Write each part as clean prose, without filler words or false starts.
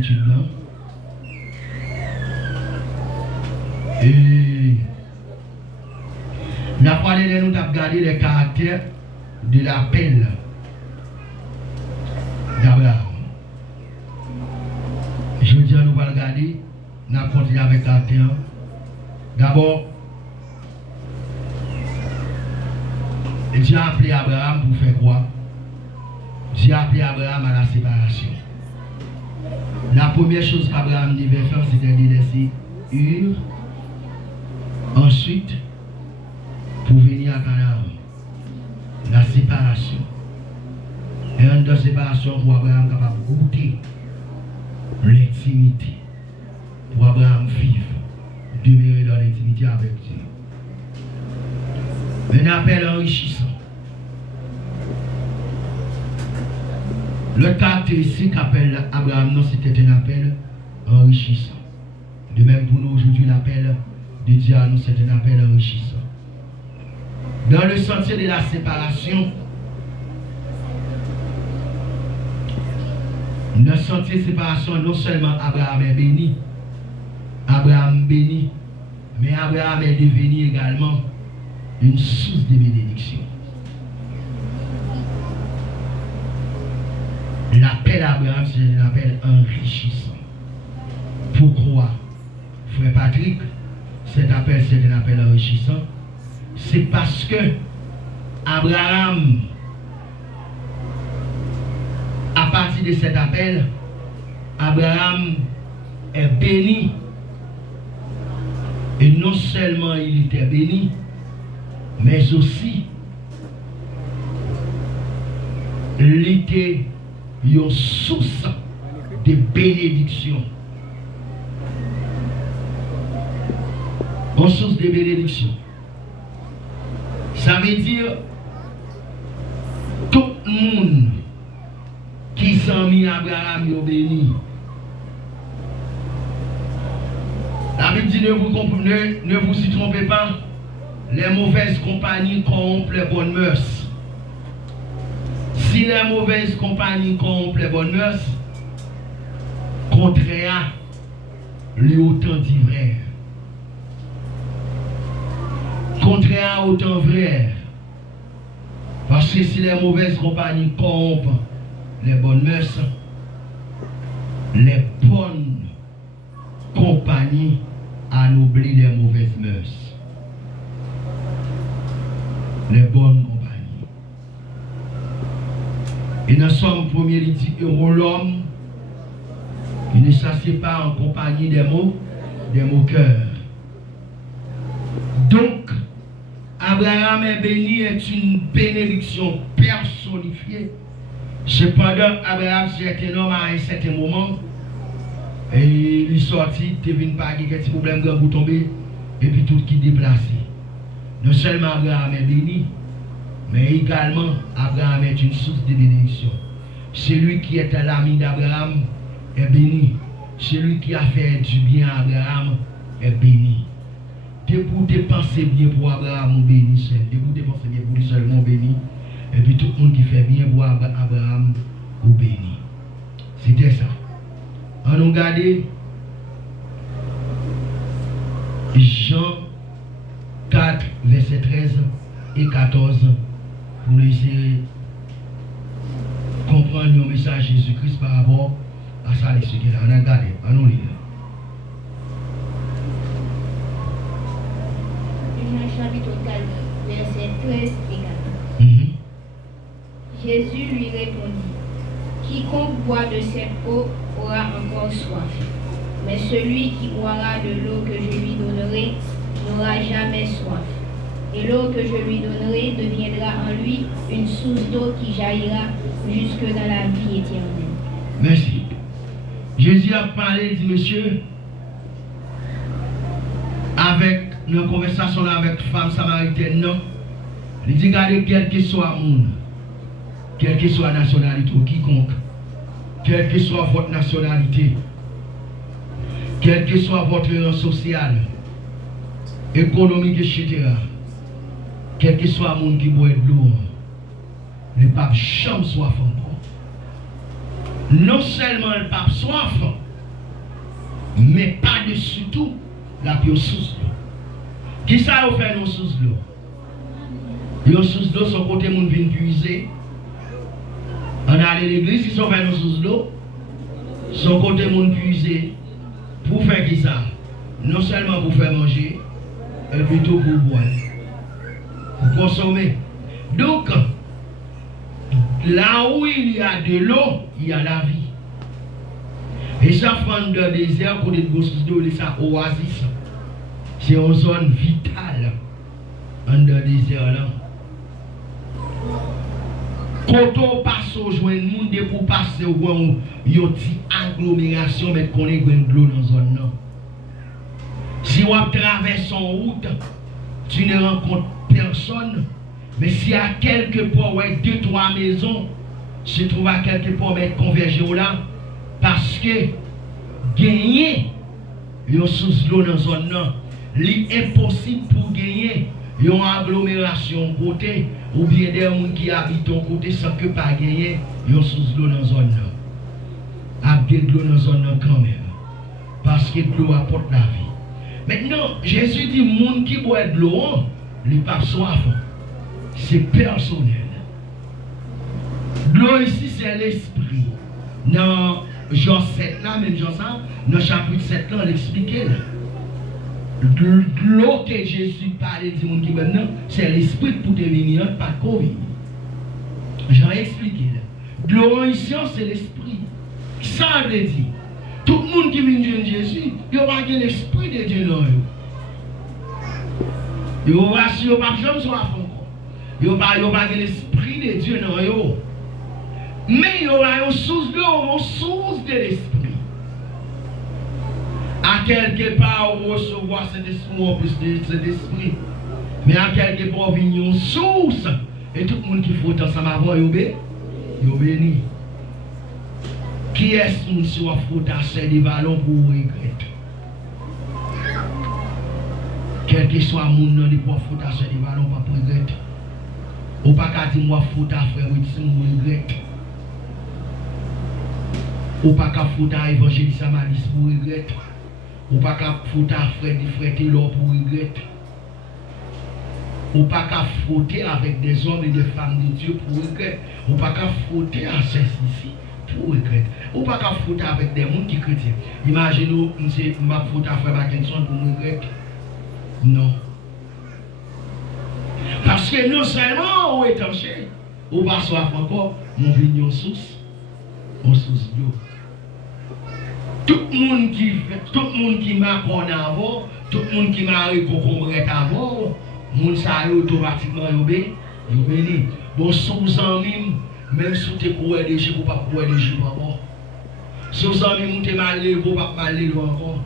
l'étude là. Et nous avons parlé de nous regarder les caractères de l'appel d'Abraham. Je veux dire, nous allons regarder, nous allons continuer avec caractère. D'abord, Dieu a appelé Abraham pour faire quoi? Dieu a appelé Abraham à la séparation. La première chose qu'Abraham devait faire, c'était de laisser Ur. Ensuite, pour venir à Canaan, la séparation. Et en de séparation, pour Abraham capable de goûter l'intimité. Pour Abraham vivre, demeurer dans l'intimité avec Dieu. Un appel enrichissant. Le caractéristique qu'appelle Abraham, non, c'était un appel enrichissant. De même pour nous aujourd'hui, l'appel de Dieu à nous, c'est un appel enrichissant. Dans le sentier de la séparation, dans le sentier de séparation, non seulement Abraham est béni, mais Abraham est devenu également une source de bénédiction. L'appel à Abraham, c'est un appel enrichissant. Pourquoi, frère Patrick, cet appel, c'est un appel enrichissant? C'est parce que Abraham, à partir de cet appel, Abraham est béni. Et non seulement il était béni, mais aussi il était une source de bénédiction. Une source de bénédiction. Ça veut dire tout le monde qui s'en mis Abraham est béni. La Bible dit ne vous y trompez pas, les mauvaises compagnies corrompent les bonnes mœurs. Si les mauvaises compagnies corrompent les bonnes mœurs, contraire, lui autant dit vrai. Contraire autant vrai. Parce que si les mauvaises compagnies corrompent les bonnes mœurs, les bonnes compagnies oublient les mauvaises mœurs. Les bonnes compagnies. Et dans Somme 1er, il dit l'homme, il ne s'assied pas en compagnie des moqueurs. Donc, Abraham est béni est une bénédiction personnifiée. Cependant, Abraham, c'est un homme à un certain moment. Et il est sorti, il devine pas qu'il y a des problèmes pour tomber, et puis tout qui est déplacé. Non seulement Abraham est béni, mais également Abraham est une source de bénédiction. Celui qui est l'ami d'Abraham est béni. Celui qui a fait du bien à Abraham est béni. Debout de penser bien pour Abraham ou béni seul. Debout de penser bien pour lui seulement béni. Et puis tout le monde qui fait bien pour Abraham ou béni. C'était ça. On nous regarde Jean 4, verset 13 et 14 pour nous essayer de comprendre le message de Jésus-Christ par rapport à ça. On a regardé, on nous lit. Jean chapitre 4, verset 13 et 14. Jésus lui répondit, quiconque boit de cette eau aura encore soif, mais celui qui boira de l'eau que je lui donnerai n'aura jamais soif. Et l'eau que je lui donnerai deviendra en lui une source d'eau qui jaillira jusque dans la vie éternelle. Merci. Jésus a parlé, dit monsieur, avec nos conversations avec femme samaritaine, non. Il dit, regardez, quel que soit le monde, quelle que soit la nationalité ou quiconque, quelle que soit votre nationalité, quel que soit votre rang social, économique, etc., quel que soit le monde qui boit de l'eau, le pape jamais soif encore. Non seulement le pape soif, Mais par-dessus tout, la pire source d'eau. Qui ça vous fait nos sources d'eau? Les sources d'eau sont côté moun vient puiser. On a allé à l'église, ils sont fait nos sources d'eau. Son côté moun puiser. Pour faire qui ça? Non seulement pour faire manger, et plutôt pour boire. Pour consommer. Donc, là où il y a de l'eau, il y a la vie. Et ça fait dans le désert, côté de source d'eau, c'est ça oasis. C'est une zone vitale dans le désert là. Quand on passe au joint de monde pour passer au coin, il y a une agglomération, mais qu'on est de l'eau dans la zone là. Si on traverse en route, tu ne rencontres personne. Mais s'il y a quelque part, ouais, 2-3 maisons, se trouve à quelque part, mais converger là, parce que gagner une source d'eau dans la zone là, c'est impossible pour gagner une agglomération côté ou bien des gens qui habitent au côté sans que pas gagner une source d'eau dans la zone là. Avec de l'eau dans la zone là quand même. Parce que l'eau apporte la vie. Maintenant, Jésus dit, monde qui boit de l'eau, il n'est pas soif. C'est personnel. L'eau ici, c'est l'esprit. Dans Jean 7, là, même Jean 5, dans chapitre 7, là, on l'explique. L'eau que Jésus parlait du monde qui maintenant, c'est l'esprit pour devenir, pas de Covid. J'en ai expliqué. L'eau ici, c'est l'esprit. Ça veut dire, tout le monde qui vient de Jésus, il va avoir l'esprit de Dieu dans eux. Il va avoir si il va jamais soif encore. Il va avoir l'esprit de Dieu dans eux. Mais il y aura une source d'eau, une source de l'esprit. À quelque part, on recevoir cet esprit, en plus de cet esprit. Mais à quelque part, il y a une source. Et tout le monde qui faut ensemble avant, il béni. Qui est-ce qui soit frotté des ballons pour regretter? Quel que soit le monde qui peut frotter des ballons pour regretter. Ou pas qu'à dire moi frotté frère, oui, si je regrette. Ou pas qu'à foutre à évangéliste Amalis pour regretter. Ou pas qu'à foutre à frère Taylor pour regretter. Ou pas qu'à frotter avec des hommes et des femmes de Dieu pour regretter. Ou pas qu'à frotter à ceci pour regretter. Ou pas qu'à frotter avec des gens qui chrétiens. Imaginez-vous, je m'a foutre à frère Mackinson pour regretter. Non. Parce que non seulement on est étanché, on va soif encore, mon vignon source d'eau. Tout le monde qui m'a connu avant, tout le monde qui m'a réconcombré avant, moun sa yo automatiquement yo béni. Bon, sous amis, même si tu es coureur de Jésus, pas coureur de Jésus encore. Sous amis, tu es mal levé, pas mal levé encore.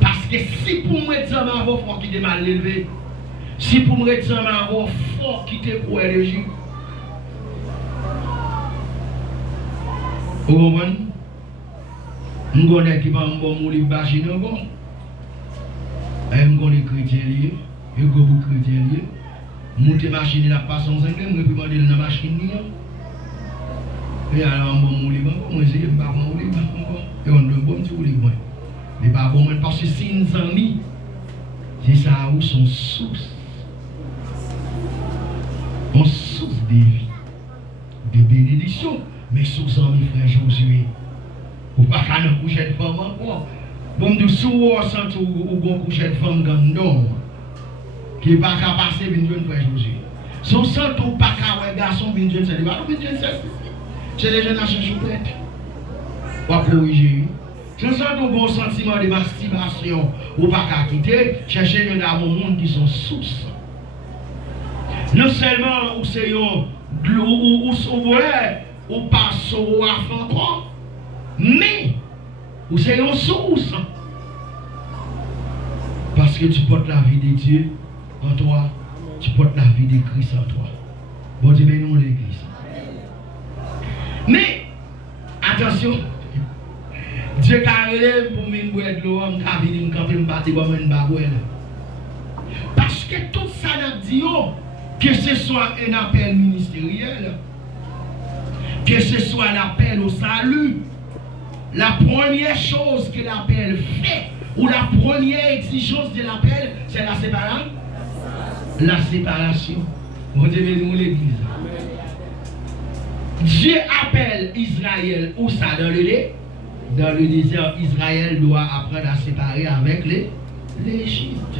Parce que si pour moi être en avant, faut qu'il te mal levé. Si pour moi être en avant, faut qu'il te coureur de Jésus. Vous comprenez? Je connais qui va me mourir bâcher non bon. Je connais chrétien lié, je connais chrétien lié. Monter machine la passe en 5 ans, je peux demander la machine lié. Et alors je vais mourir bon, moi je vais pas mourir bon. Et on doit bon tu mourir bon. Mais pas bon parce que si nous amis, c'est ça où sont source. On source de vie, de bénédiction, mais source amis frère Josué. Ou pas qu'à nous coucher de femme encore. Bon, nous souvent sentons ou bon coucher de femme gandon. Qui n'est pas qu'à passer une jeune frère Josué. Si on sent ou pas qu'à un garçon une jeune c'est pas une jeune c'est les jeunes à chercher prête. Ou à corriger. Si on sent un bon sentiment de masturbation ou pas qu'à quitter, chercher une dans mon monde qui sont sources. Non seulement où c'est ou pas au encore. Mais, vous c'est une source. Parce que tu portes la vie de Dieu en toi, tu portes la vie de Christ en toi. Bon Dieu, bénis l'église. Mais, attention, Dieu a relève pour me boire de l'eau, je vais camper, me battre, me battre. Parce que tout ça n'a dit, que ce soit un appel ministériel, que ce soit l'appel au salut, la première chose que l'appel fait, ou la première exigence de l'appel, c'est la séparation. La séparation. Vous devez nous l'église. Dieu appelle Israël où ça dans le désert. Israël doit apprendre à séparer avec l'Égypte.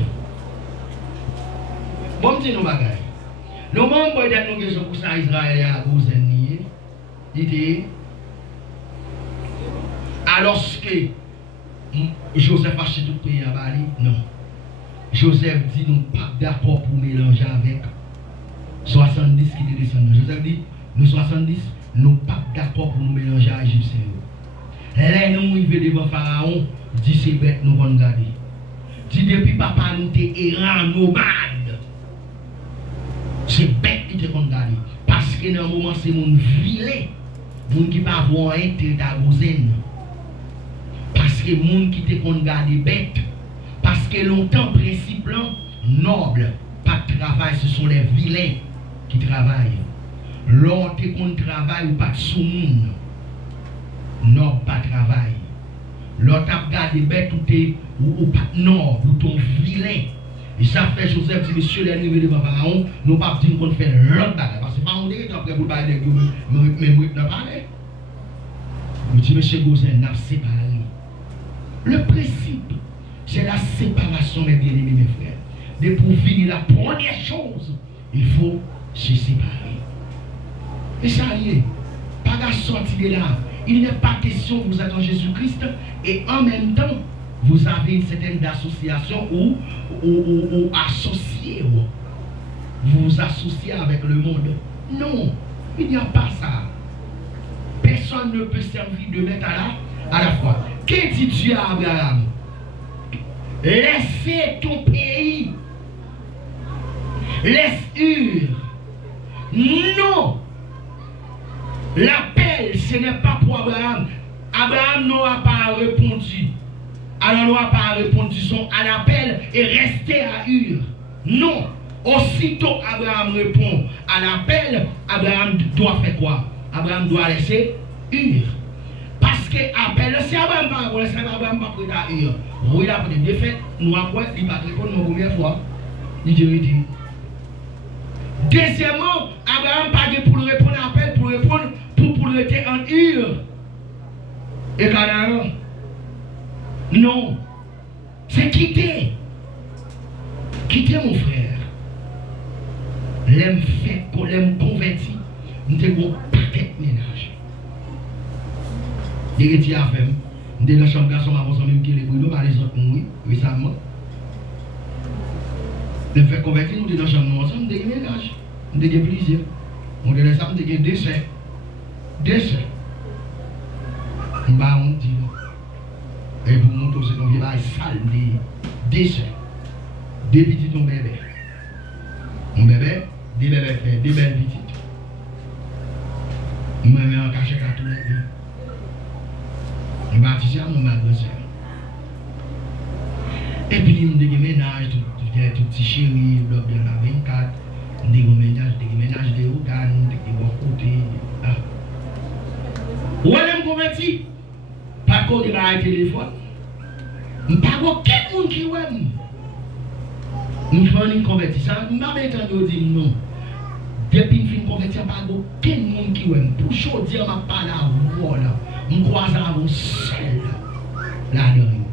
Bon, petit nous bagaille. Nous membres d'être nous question pour ça Israël a posé nié. Dit alors que Joseph a acheté tout le pays à Bali, non. Joseph dit nous pas d'accord pour mélanger avec 70 qui étaient descendants. Joseph dit nous 70, nous pas d'accord pour nous mélanger à Égyptiens. Là nous arrivons devant Pharaon, dit c'est bête nous allons garder. Dit depuis papa nous t'es errant nomade. C'est bête qui te qu'on garder. Parce que dans un moment c'est mon vilain, mon qui pas avoir intérêt à gozen. Parce que moun qui te kon garder bête, parce que longtemps principe noble, pas de travail, ce sont les vilains qui travaillent. L'autre te kon travail ou pas de sous moun, noble pas de travail. L'autre a gardé bête ou pas noble ou ton vilain. Et ça fait Joseph dit monsieur les arrivés devant Pharaon, nous pas dire qu'on fait l'autre bagarre parce que Pharaon est après pour parler de mais n'a parlé. Nous dit monsieur Gozen n'a séparé. Le principe, c'est la séparation, mes bien-aimés, mes frères. De pour finir la première chose, il faut se séparer. Et ça y est, pas la sortie de là. Il n'est pas question que vous êtes en Jésus-Christ et en même temps, vous avez une certaine association ou associé. Vous vous associez avec le monde. Non, il n'y a pas ça. Personne ne peut servir de maître à la fois. Que dit Dieu à Abraham? Laissez ton pays. Laisse Ur. Non. L'appel, ce n'est pas pour Abraham. Abraham n'aura pas répondu. Alors n'aura pas répondu à l'appel et resté à Ur. Non. Aussitôt Abraham répond à l'appel, Abraham doit faire quoi? Abraham doit laisser Ur. Parce que appel, si Abraham pas laisser Abraham pas prêt à Ur. Oui, la première défaite, nous avons il va répondre la première fois. Il dit. Deuxièmement, Abraham pas pour répondre à l'appel, pour répondre pour rester en Ur. Et Canaan. Non. C'est quitter. Quitter mon frère. L'aime fait, l'aime converti. Nous avons un paquet de ménage. Il y a des affaires. Nous avons dans la chambre garçon avant même qui les brûlent, par les autres mourir récemment. Nous fait convertir, nous sommes dans la chambre ensemble, nous avons ménage. Nous avons plaisir. Nous avons des femmes, nous avons des soeurs. Des soeurs. Nous avons dit. Et pour nous, c'est qu'on vient à salle des soeurs. Des petits ton bébé. Mon bébé, des bébés fait, des belles petites. Je me mets en cachet à tous les deux. Je baptise à mon grand-sœur. Et puis, je me dis ménage, tout petit chéri, bloc de la 24. Je dis ménage de Oudan, je dis bon côté. Où est-ce me converti? Pas qu'on démarre le téléphone. Je ne sais pas quel monde qui aime. Nous faisons une conversion. Je ne sais pas dire non. Depuis que je suis converti, je ne sais pas quel monde qui aime. Pour chaud dire, je ne parle à vous. Je croise à vous seul. Là-dedans.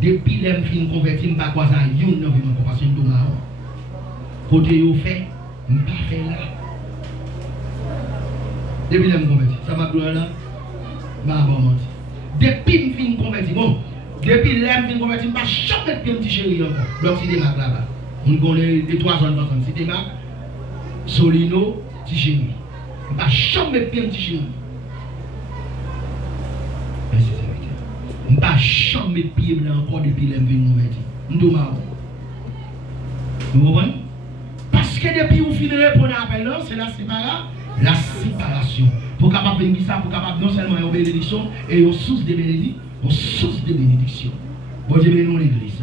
Depuis que je suis converti, je ne croise à vous. Je ne sais pas parce que je suis marrant. Côté où fait, je ne sais pas faire là. Depuis que je suis converti, ça m'a plu là. Je ne sais pas. Depuis que je suis converti, bon. Depuis que je suis converti, je ne vais pas jamais mettre un petit chéri encore. Donc, c'est des marques là-bas. On connaît les 3 ans ensemble. C'est des marques. Solino, petit chéri. Je ne vais pas jamais mettre un petit chéri. Merci, c'est vrai. Je ne vais pas jamais mettre pied blanc encore depuis que je suis converti. Je ne sais pas. Vous comprenez? Parce que depuis que vous finissez de répondre à l'appel, c'est la séparation. Pour capable de ça, pour capable non seulement une bénédiction, et une source de bénédiction, une source de bénédiction. Bon Dieu bénisse l'église.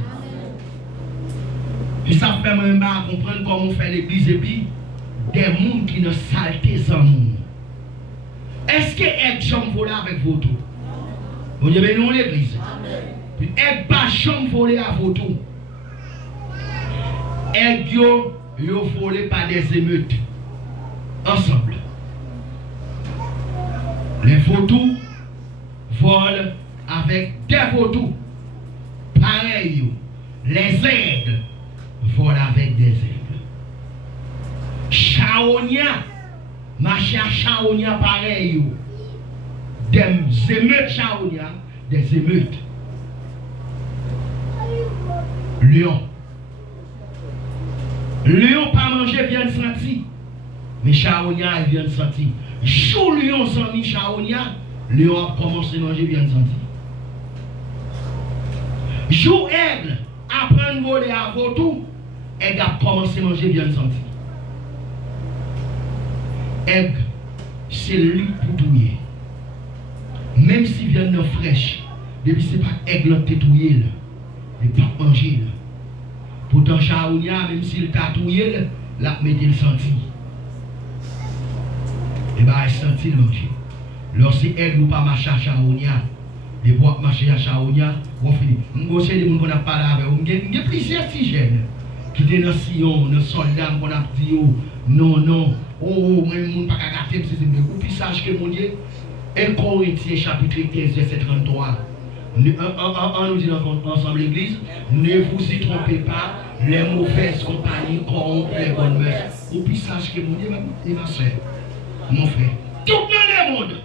Et ça fait même pas comprendre comment on fait l'église et puis des gens qui ne saleté sans monde. Est-ce que être jambe volé avec votre? Bon Dieu bénit l'église. Puis et pas chambre volé à photo. Et yo volé par des émeutes. Ensemble. Les photos volent avec des photos. Pareil. Les aigles volent avec des aigles. Chaonia, ma chère Chaonia, pareil. Des émeutes Chaonia, des émeutes. Lion. Lion pas manger viande sentir. Mais Chaonia vient sentir. Chou lion sans mi Chaonia, lion a commencé à manger viande sentir. Jou aigle apprendre voler à tout, aigle a commencé à manger viande sentir. Aigle, c'est lui pour touiller. Même si viande fraîche, depuis c'est pas aigle qui touiller là, il pas manger là. Pourtant Chaonia, même s'il t'a touillé, là mettez le senti. Et bien il senti le manger. Lorsque aigle ou pas marcher à Chaonia, les bois marcher à Chaonia, on finit. On sait des gens qu'on a parlé avec, on a plusieurs petits jeunes qui étaient dans le sillon, dans le soldat, qu'on a dit non, non, oh, moi, je ne pas gâter, mais vous puis sage que mon Dieu, 1 Corinthiens chapitre 15, verset 33. On nous dit ensemble l'église, ne vous y trompez pas, les mauvaises compagnies corrompent les bonnes mœurs. Vous puis sage que mon Dieu, ma soeur, mon frère, tout dans le monde.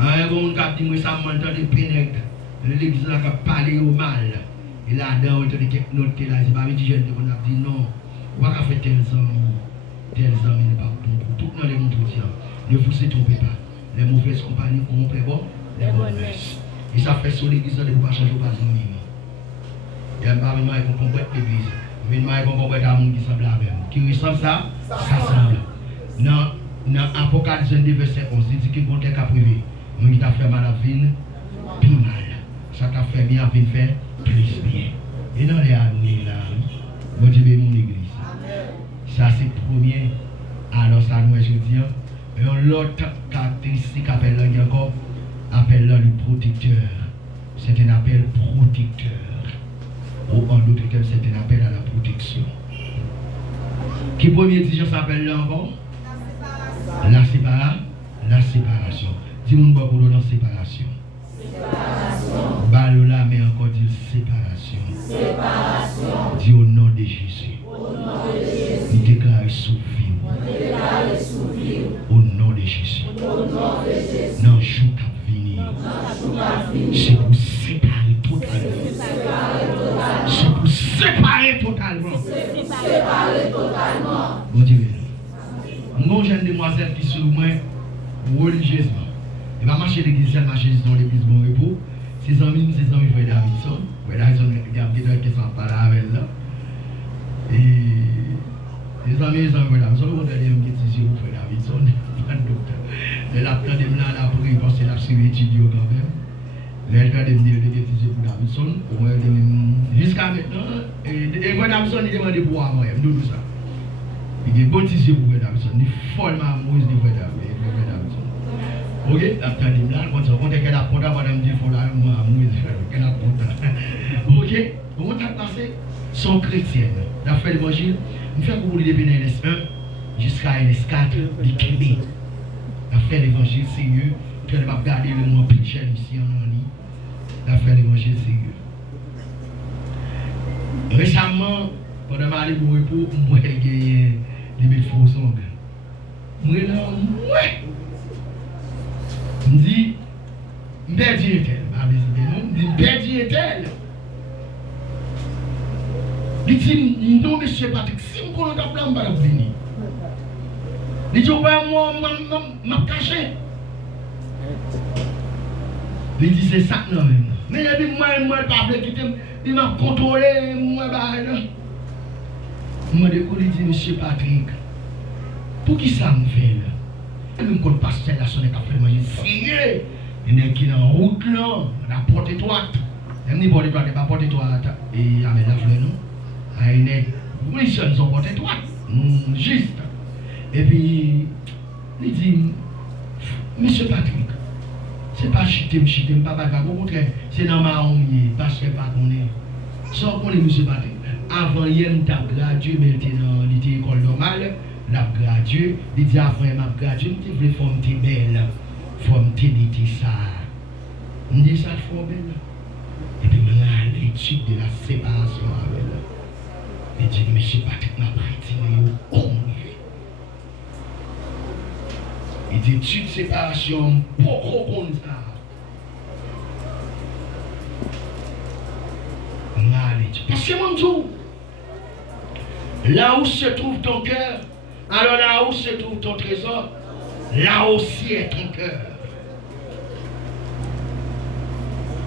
Un bon qui a dit, moi, ça m'a entendu pénètre. L'église a parlé au mal. Et là-dedans, on a entendu quelques notes là. C'est pas mes jeunes qui ont dit non. On va faire tel amis n'est pas bon pour tout dans les mondes. Ne vous y trompez pas. Les mauvaises compagnies corrompent les bonnes mœurs. Et ça fait sur l'église, de ne pas changer pas son mime. Il y a un parlement qui comprend l'église. Mais il y a un parlement qui semble à même. Qui ressemble ça semble. Dans Apocalypse 2, verset 11, il dit qu'il compte qu'à privé. Moi qui t'a fait mal à vie, plus mal. Ça t'a fait bien à vie faire plus bien. Et dans les années là, mon Dieu bénit mon église. Ça c'est premier. Alors ça nous je dis. Et l'autre caractéristique appelle là encore, appelle là le protecteur. C'est un appel protecteur. Ou en d'autres termes, c'est un appel à la protection. Qui premier dit s'appelle là encore? La séparation. Dis-moi beaucoup dans la séparation. Balola, mais encore dit séparation. Dis au nom de Jésus. Nous déclarons sous vie. Au nom de Jésus. Non, je vais venir. C'est pour séparer totalement. C'est pour séparer totalement. Bon Dieu. Mon jeune demoiselle qui sur moi religieusement. Il va marcher l'église, elle marche dans l'église Bon Repos. Ses amis Frère Davidson. Frère Davidson, il y a un petit qui s'en parle avec elle là. Et les amis Frère Davidson, on a dit un petit sur Frère Davidson. Elle a pris de là, la prière parce qu'elle a suivi étudier quand même. Elle a dit des petits pour Davidson. Jusqu'à maintenant, et Frère Davidson, il demande pour moi, tout ça. Il y a des bons tissus pour Frère Davidson. Il est follement amoureux de Frère Davidson. Ok, après il là, quand on qu'elle a porté, madame dit faut là, moi, qu'elle a porté. Ok, comment ça passé? Sont chrétiennes. La fait l'évangile, nous faisons pour les bénéfices jusqu'à LS4, les Québec. La fait l'évangile sérieux, qu'elle va garder le mot pitcher ici en Annie. La fait l'évangile sérieux. Récemment, pendant ma libre repos, moi j'ai gagné des mille faux songs. Moi là, ouais. Je dis, je perds tel. Il dit, non, monsieur Patrick, si je connais ta plan, je vais venir. Il dit, moi, je m'ai caché. Il dit, c'est ça, non, même. Mais il dit, moi, je ne vais pas quitter, il m'a contrôlé, moi, je me dit, monsieur Patrick, pour qui ça me fait là? Même quand le pasteur là, son école manger sérieux, il y a qui dans la route là, on a porté droite. Même ni porté droite, il n'y a pas porté droite. Et il y a la fleur, non? Il y a une sont porté droite, juste. Et puis, Il dit, Monsieur Patrick, c'est pas chiter, pas bagarre. Au contraire, c'est dans ma omnier, parce que pas qu'on est. Sans qu'on est Monsieur Patrick. Avant, il t'a gradué, mais il était dans l'école normale. L'a gradué, il dit avant, il m'a gradué, il voulait former belle. Former d'été ça. Il dit ça, il faut belle. Et puis, il a l'étude de la séparation avec elle. Il dit, Monsieur Patrick m'a retiré au con. Il dit, étude de séparation, pourquoi comme ça? Parce que mon Dieu, là où se trouve ton cœur, alors là où se trouve ton trésor, là aussi est ton cœur.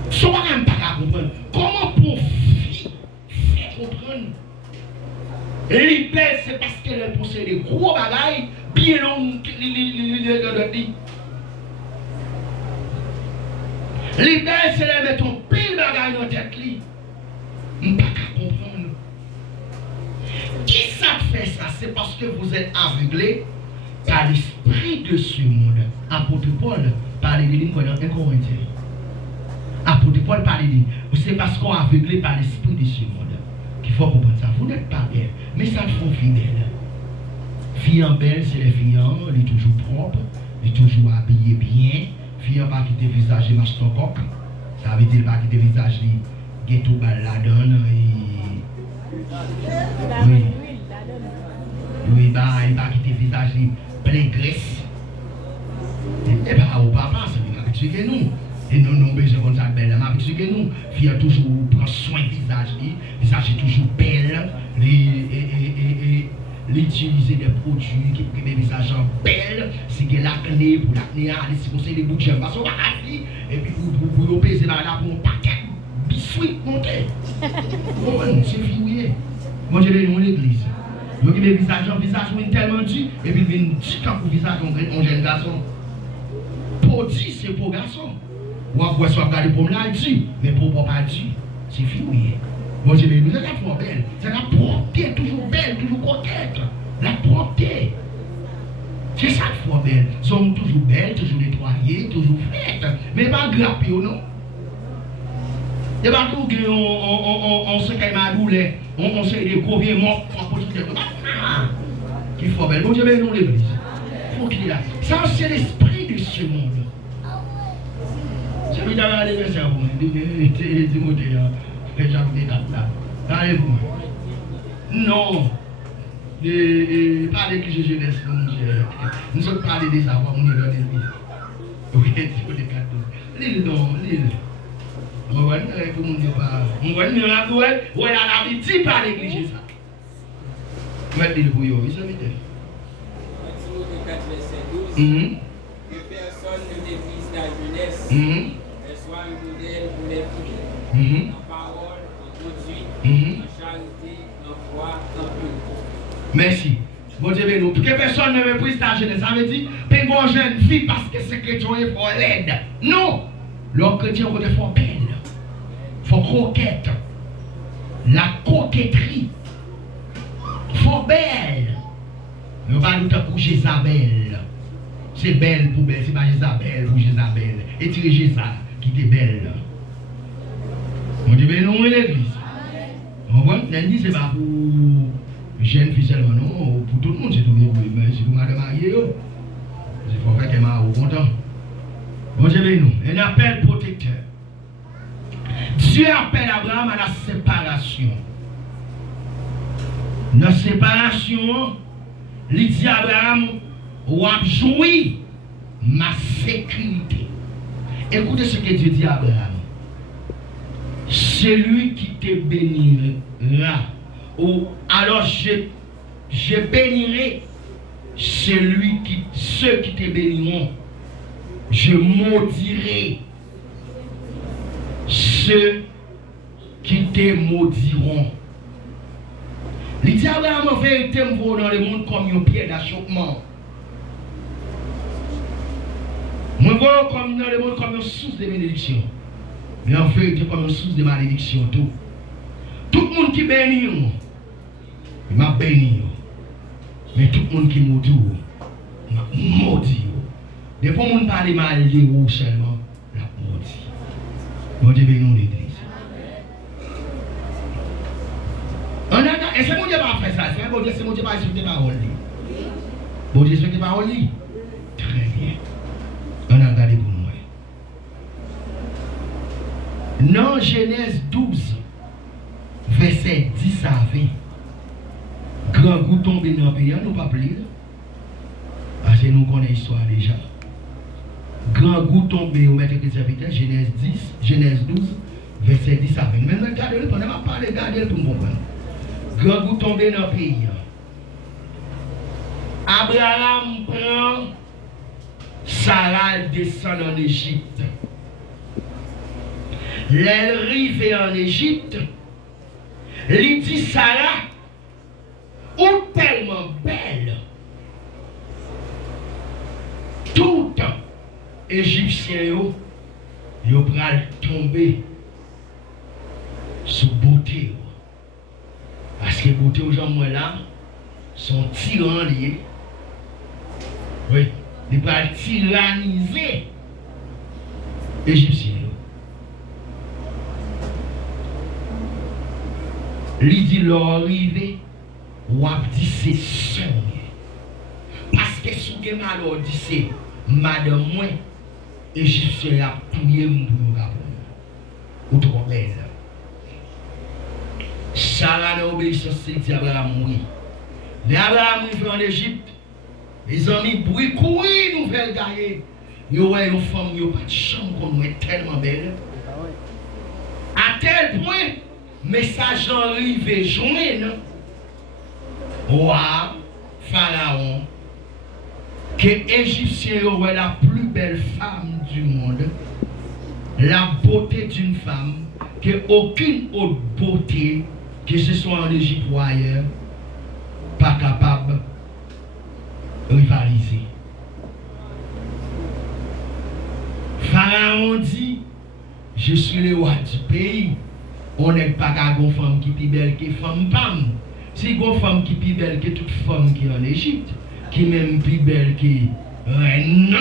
Ce qu'on n'aime pas comprendre. Comment pour faire comprendre? L'hyper, c'est parce qu'elle possède des gros bagailles bien longs. L'hyper, c'est elle met ton pile bagaille dans la tête. Je ne peux pas comprendre. Qui ça fait ça? C'est parce que vous êtes aveuglés par l'esprit de ce monde. Apôtre Paul parlait de l'île dans 1 Corinthiens. Apôtre Paul parlait de l'île. C'est parce qu'on est aveuglé par l'esprit de ce monde qu'il faut comprendre ça. Vous n'êtes pas belle, mais ça le faut fille belle. Fille en belle, c'est les filles, elle est toujours propre, elle est toujours habillée bien. Fille en bas qui te visage et marche ton coq. Ça veut dire pas qui te visage ghetto bal la donne. Oui. Oui, bah, il va quitter le visage plein de graisse. Et bah, au papa, ça veut expliquer nous. Et nous, nous, besoin comme ça, belle, m'a expliqué nous. Fille a toujours prend soin du visage, le visage est toujours belle. L'utiliser des produits qui prennent le visage belle, c'est que l'acné, pour l'acné, c'est conseil des bouts de jambes. Parce qu'on va rafler, et puis vous pesez là pour un paquet. Biscuit monté. C'est fouillé. Moi, je vais dans l'église. Donc, il y a des visages tellement dit, et puis il y a un petit camp pour visage, on jeune garçon. Pour dire, c'est pour garçon. Ou après, soit regarder pour là, dit, mais pour pas dire, c'est fouillé. Moi, je vais nous dire la trop belle. C'est la propreté, toujours belle, toujours coquette. La propreté. C'est ça la fois belle. Ils sont toujours belles, toujours nettoyées, toujours faites. Mais pas grappées, non? Il n'y a pas tout on sait qu'il y a douleur, on sait des gros vieux morts, on peut tout qui faut belle. Bon Dieu, mais nous l'église. Il faut qu'il y ait là. Ça, c'est l'esprit de ce monde. C'est lui d'avoir l'anniversaire, vous. Timothée, j'avais des dates là. Allez-vous. Non. Pas l'église jeunesse, nous sommes parlé des avoirs, on est dans l'église. Oui, c'est pour des cadeaux. L'île, non, l'île. On va dire que tout le monde n'est pas. On va dire que on a l'habitude par l'église ça. Mettez le bouillon, il s'en met. Que personne ne déprise la jeunesse, elle soit un modèle pour les filles. En parole, en conduite, en charité, en foi, en pureté. Merci. Bon Dieu, nous. Que personne ne méprise ta jeunesse. Ça veut dire, pas une jeune fille parce que c'est chrétien est fort laide. Non! L'homme chrétien est fort belle. Faut coquette. La coquetterie. Faut belle. Ne va nous pour Jézabel. C'est belle pour belle, c'est pas Jézabel pour Jézabel. Et tirer Jézabel qui était belle. On dit, mais non, l'église. On voit, lundi, c'est pas pour jeune fille seulement, non, pour tout le monde, c'est tout le monde. Mais c'est pour madame mariée. C'est pour faire qu'elle m'a au content. On dit, mais non, un appel protecteur. Dieu appelle Abraham à la séparation. Dans la séparation, il dit à Abraham, ou a joui ma sécurité. Écoutez ce que Dieu dit à Abraham. Celui qui te bénira, ou alors je bénirai ceux qui te béniront. Je maudirai ceux qui te maudiront. Il dit Abraham en vérité, je vais dans le monde comme un pied d'achoppement. Je vais comme dans le monde comme une source de bénédiction. Mais en vérité, comme une source de malédiction. Tout le monde qui bénit, il m'a béni. Mais tout le monde qui maudit, maudit. Depuis qu'on ne parle mal de vous seulement, la maudit. Bon Dieu bénisse l'église. Et c'est mon Dieu qui va faire ça. C'est mon Dieu qui va respecter la parole. Bon Dieu respecte la parole. Très bien. On a regardé pour nous. Dans Genèse 12, verset 10 à 20, grand goût tombé dans le pays, nous ne pas plus. Parce que nous connaissons l'histoire déjà. Grand goût tombé au maître des serviteurs, Genèse 12, verset 10 à 20. Même regardez-le, pendant que je parle, regardez-le pour comprendre. Grand goût tombé dans le pays. Abraham prend Sarah, descend en Égypte. L'arrivée en Égypte, il dit Sarah, ou tellement belle, tout Égyptien yo pral tomber sous beauté. Parce que beauté aux gens là sont tyrans liés. Oui, ils pral tyranniser Égyptien. Il dit l'arrivée, ou a dit c'est son. Parce que si vous avez mal dit c'est madame moi, Égyptien a pouillé mon ou trop belle. Sarah n'a obéissance, c'est dit Abraham oui. Les Abraham fait en Égypte, les amis bruit courir nouvelle gaillée. Yo ouais une femme yo pas de chambre qu'on est tellement belle. À tel point message arrivé joindre roi Pharaon que Égyptien est la plus belle femme du monde, la beauté d'une femme que aucune autre beauté, que ce soit en Égypte ou ailleurs, pas capable de rivaliser. Pharaon dit, je suis le roi du pays. On n'est pas qu'à une femme qui est plus belle que femme pam. Si une femme qui est plus belle que toute femme qui est en Égypte, qui est même plus belle que reine,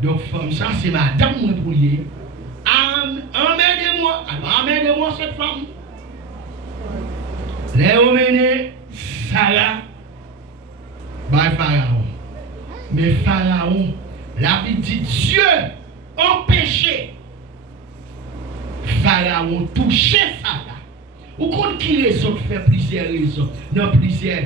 donc femme ça c'est madame moi pour lier. Emmènez-moi, alors emmènez-moi cette femme. Les emmener Sarah, by Pharaon. Mais Pharaon, la vie dit Dieu empêché. Pharaon touché Sarah. Ou compte qui raison de faire plusieurs raisons, dans plusieurs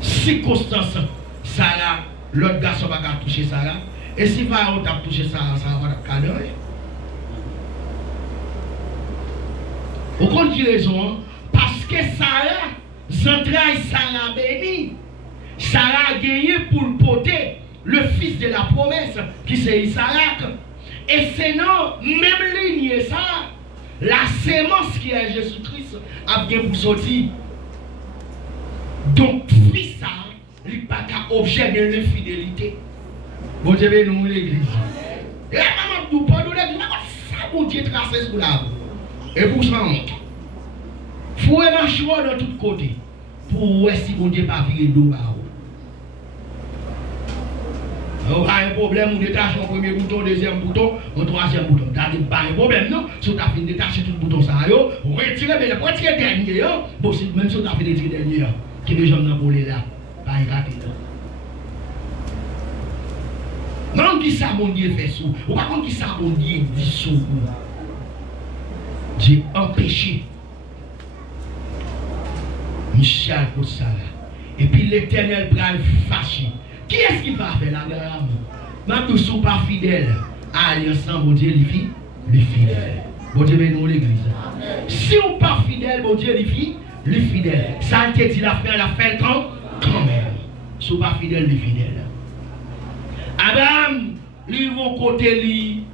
circonstances, Sarah, l'autre garçon va toucher Sarah. Et si Pharaon t'a touché Sarah, ça va cadrer. Ou compte qui raison, parce que Sarah, entrailles Sarah béni. Sarah a gagné pour le porter le fils de la promesse, qui c'est Isaac. Et c'est non, même ligne ça, la sémence qui est Jésus-Christ a bien pour sortir. Donc, fils ça, il n'est pas qu'un objet de l'infidélité. Bon Dieu, nous l'église. Et la maman nous pas nous l'église, ça, bon Dieu, tracé sur la. Et pour ça, il faut marcher de tous côtés. Pour voir si bon Dieu pas virer d'eau. On a un problème, on détache un premier bouton, deuxième bouton, un troisième bouton. T'as pas un problème, non? Si tu as fait détacher tout le bouton, ça, on retire, mais le retire dernier, bon, même si tu as fait des derniers, qui est déjà dans le là, pas un raté. Non, qui ça, mon Dieu fait sous? Ou par contre, qui ça, mon Dieu dit sous? J'ai empêché Michel pour ça. Et puis l'Éternel va le fâcher. Qui est-ce qui va faire la guerre? Même tous ne sont pas fidèles à l'alliance, mon Dieu, les fidèles. Bon Dieu, nous l'église. Si on n'est pas fidèle, mon Dieu, les fidèles. Ça a été dit la fait quand même. Si on n'est pas fidèle, les fidèles. Abraham, lui, vont côté lui,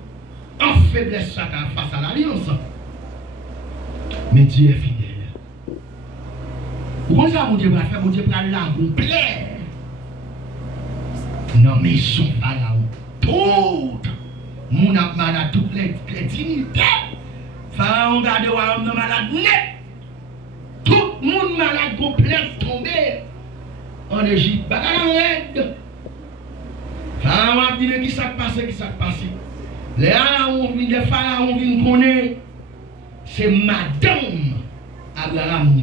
en faiblesse face à l'alliance. Mais Dieu est fidèle. Comment ça, mon Dieu va faire? Mon Dieu va la plaire. Non, mais son Pharaon, tout mon a malade, toutes les dignités. Pharaon garde le royaume de malade net. Tout le monde malade complet tombé en Égypte. Bagarre raide. dit, mais qui s'est passé, qui s'est passé? Les pharaons viennent connaître, c'est madame Abraham.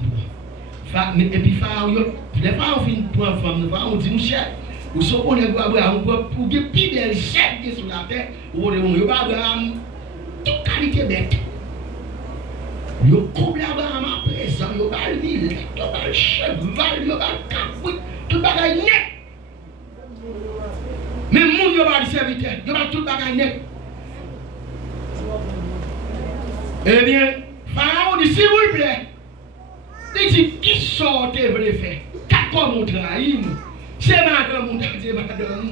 Et puis les pharaons viennent prendre femme, les pharaons disent, mon cher, vous savez Abraham, pour que plus belle chef qui est sur la terre, vous voyez Abraham, toute qualité bête. Vous couplez Abraham à présent, vous avez le mille, vous avez le cheval, vous avez le capouille, tout le bagage net. Mais moun yo pas de serviteur, yo pas tout bagage net. Eh bien, Pharaon dit, s'il vous plaît, il dit, qui sorte vous le faire? Qu'à mon trahir? C'est madame, mon dit madame.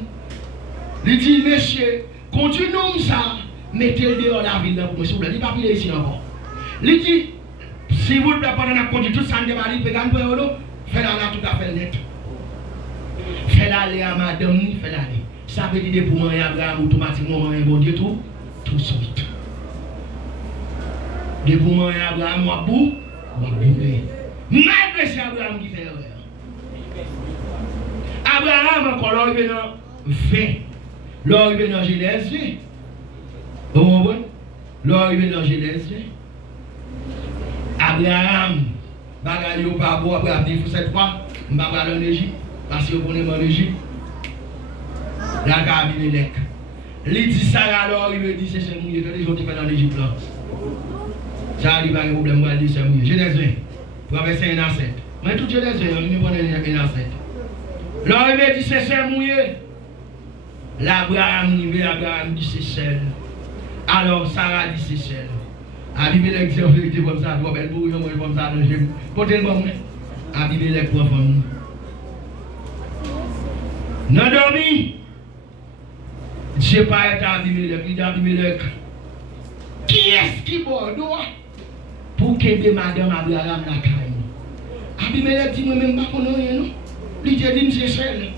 Il dit, monsieur, continuons ça, mettez dehors la ville pour moi, s'il vous plaît. Il ne va pas ici encore. Il dit, si vous plaît, pendant la conduite, tout ça, ne va pas aller, faites-la là tout à fait net. Faites-la aller à madame, faites-la aller. Ça veut dire pour moi, Abraham, automatiquement, bon Dieu, tout suite. De pour moi, Abraham, moi, bout, malgré c'est Abraham qui fait erreur. Abraham, encore, là, il est dans 20. Là, il est dans Genèse 20. Vous comprenez? Là, il est dans Genèse 20. Abraham, bagaille au pas beau, après, il faut cette fois, je ne vais pas aller en Égypte, parce que vous connaissez en Égypte. La Abimelech. Il dit ça alors, il me dit c'est mouillé. Quand les gens qui fait dans l'Égypte là. Ça arrive pas de problème, moi je dis c'est mouillé. Genèse 20. Pour verser 1 à 7. Mais tout Genèse 20, il me prend 1 à 7. Là, il me dit c'est mouillé. L'Abraham dit c'est seul. Alors Sarah dit c'est seul. Abimelech c'est en vérité comme ça, toi belle bouillon, moi comme ça, je côté le bon. Abimelech pour femme. Non dormi. Je n'ai pas été Abimelech, il dit Abimelech. Qui est-ce qui bordeaux pour qu'aider madame Abraham la caille? Abimelech dit moi-même pas qu'on a rien, non? Il dit c'est seul.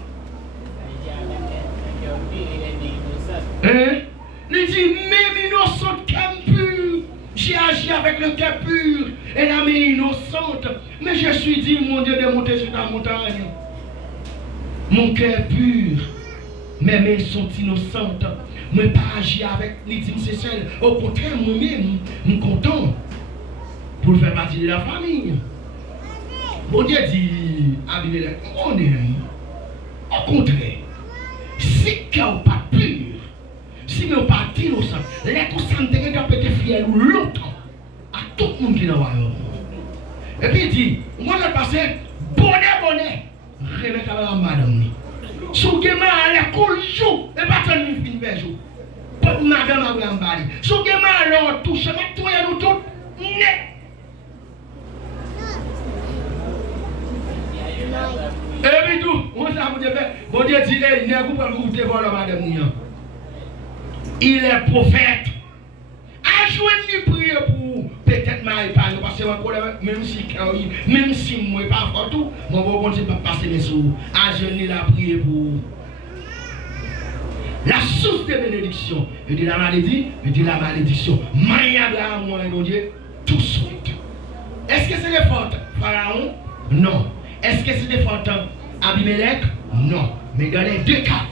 Il dit même innocente cœur pur. J'ai agi avec le cœur pur et la main innocente. Mais je suis dit, mon Dieu, de monter sur la montagne. Mon cœur pur. Mes mains sont innocentes. Je ne pas agir avec les dîmes seul. Au contraire, moi-même, je suis content pour faire partie de la famille. Bon Dieu dit, Abimelech, on est au contraire. Si cœur pas pur, si nous pas innocent, les consciences de peut être fiers longtemps à tout le monde qui est dans le royaume. Et puis il dit, moi je passe bonnet, remettre à madame. Si vous avez mal, coule jour, et pas tant de fin vers jour. Pas de madame Abraham Bali. Si vous avez mal, touche, mais tout est tout net. Et puis tout, on s'en vous dire, bon Dieu dit, il n'est pas pour vous dévoiler la madame. Il est prophète. Ajoignez prier pour peut-être ma épargne, parce que même si moi pas fort tout, mon bon continuer pas passer mes sous. Ajoignez la prière pour la source de bénédiction. Je dis la maladie, je dis la malédiction. Maya Abraham, mon Dieu, tout de suite. Est-ce que c'est des fautes Pharaon? Non. Est-ce que c'est des fautes Abimelech? Non. Mais dans les deux cas,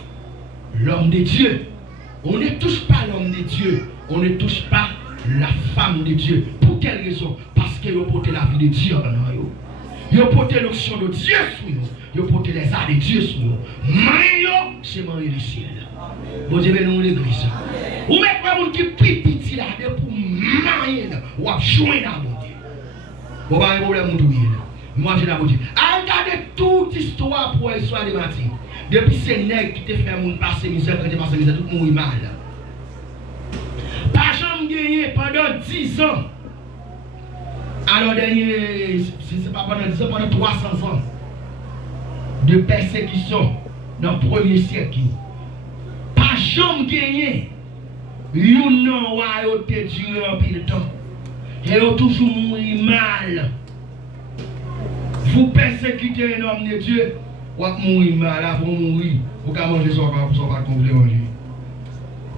l'homme de Dieu, on ne touche pas l'homme de Dieu, on ne touche pas la femme de Dieu. Pour quelle raison? Parce que vous portez la vie de Dieu en vous. Vous portez l'onction de Dieu sur vous. Vous portez les arts de Dieu sur vous. Mario, c'est Marie du ciel. Vous devez nous l'église. Vous mettez pas mon qui petit là pour marier ou à joindre à mon Dieu. Vous n'avez pas de problème. Moi, je l'ai dit. Regardez toute histoire pour l'histoire de Matin. Depuis ces nègres qui te fait passer misère, quand tu passes misère, tout le monde est mal. Pas jamais gagné pendant 10 ans. Alors, dernier, si ce n'est pas pendant 10 ans, pendant 300 ans de persécution dans le premier siècle. Pas jamais gagné. Vous n'avez duré un peu de temps. Et vous toujours mourir mal. Vous persécutez un homme de Dieu. Vous mourir mal, vous mourir. Vous pouvez manger ça, vous ne pouvez pas manger.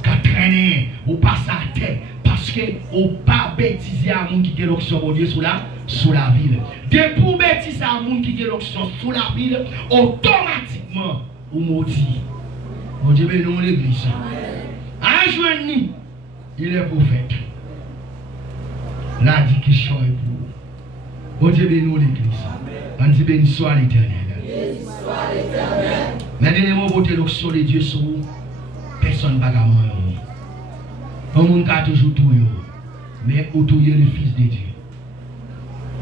Vous traînez, vous passez à terre. Parce que vous ne pas bêtiser à moun qui a l'option de Dieu sous la ville. Dès pour bêtiser à moun qui a l'option sous la ville, automatiquement, vous maudit. Bon Dieu bénisse l'église. Un jour, il est prophète. Là dit qu'il chante pour. Bon Dieu bénisse l'église. On dit béni soit l'Éternel. Mais dernièrement, voter l'onction de Dieu sur vous, personne ne va gagner. On monde a toujours tout, mais autour le Fils de Dieu.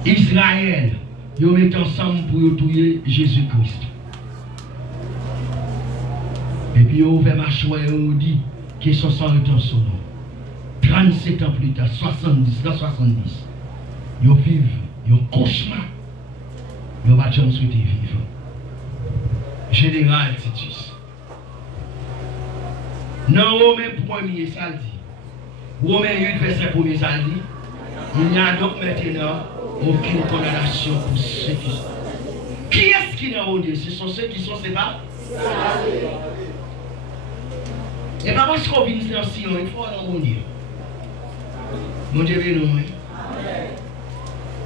Israël, ils mettent ensemble pour tuer Jésus-Christ. Et puis ils ont ouvert ma choix et ils ont dit qu'ils sont sans retour sur nous. 37 ans plus tard, 70, ils vivent, ils ont cauchemar. Ils ne vont pas souhaiter vivre. Général Titus. Dans Romains 1er, ça dit. Romains 8, verset 1er, ça dit. Il n'y a donc maintenant aucune condamnation pour ceux qui sont. Qui est-ce qui est dans Dieu? Ce sont ceux qui sont séparés. Et pas parce qu'on vient dans Sion, il faut aller dans mon Dieu. Mon Dieu, bénis nous.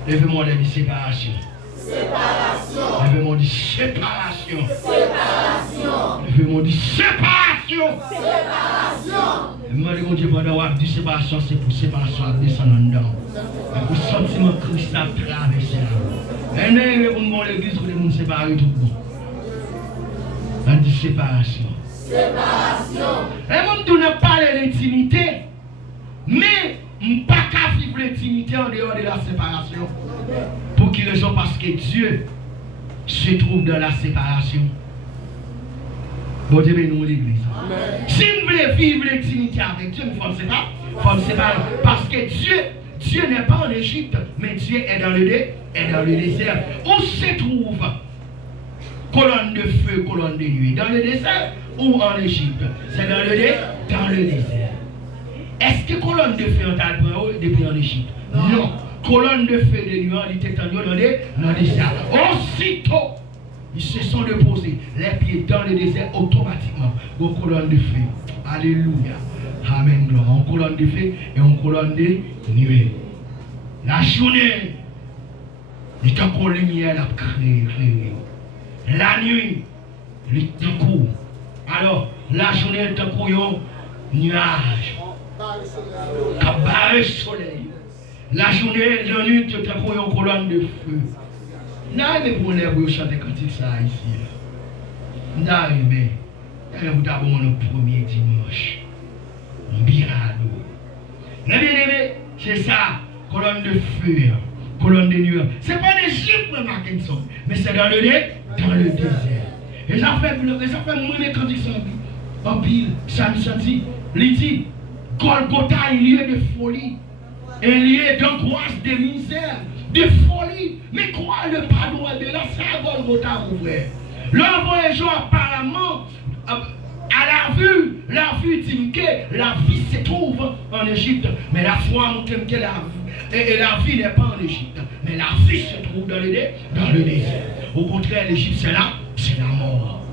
Levez-moi des séparations. Levez-moi des séparations. Levez-moi des séparations. Mon Dieu, pendant que vous séparation, c'est pour séparation à descendre en dedans. Et pour sentiment Christ à traverser là. Et nous, pour nous, l'église, pour nous séparer tout le monde. On dit séparation. Et moi, je ne parle pas d'intimité, mais je ne peux pas vivre l'intimité en dehors de la séparation. Pour quelle raison? Parce que Dieu se trouve dans la séparation. Bon Dieu, nous l'église. Si vous voulez vivre l'intimité avec Dieu, il faut me séparer. Parce que Dieu n'est pas en Égypte, mais Dieu est dans le désert. Où se trouve colonne de feu, colonne de nuit? Dans le désert ou en Égypte? C'est dans le désert. Est-ce que colonne de feu en depuis en Égypte? Non. Colonne de feu de nuit, il était en dans le désert. Aussitôt, ils se sont déposés les pieds dans le désert automatiquement. Une colonne de feu. Alléluia. Amen. Une colonne de feu et une colonne de nuit. La journée, il est encore lumière à créer. La nuit, il est encore. Alors, la journée est encore un nuage. Barre le soleil. La journée, la nuit, il est encore une colonne de feu. N'arrivez pour les chanter quand il ça ici. N'arrivez. Vous d'abord le premier dimanche. Bien. Mais bien aimé, c'est ça. Colonne de feu, colonne de nuit. Ce n'est pas l'Égypte, mais c'est dans le désert. Et ça fait moins quand ils sont en pile. Ça me sentit. Il dit Golgotha, un lieu de folie. Un lieu d'angoisse, de misère, de folie. Mais quoi le pardon de là, c'est à Golgotha, mon frère. Le voyageur apparemment, à la vue dit que la vie se trouve en Égypte. Mais la foi montre que la vie n'est pas en Égypte. Mais la vie se trouve dans le désert. Au contraire, l'Égypte, c'est la mort.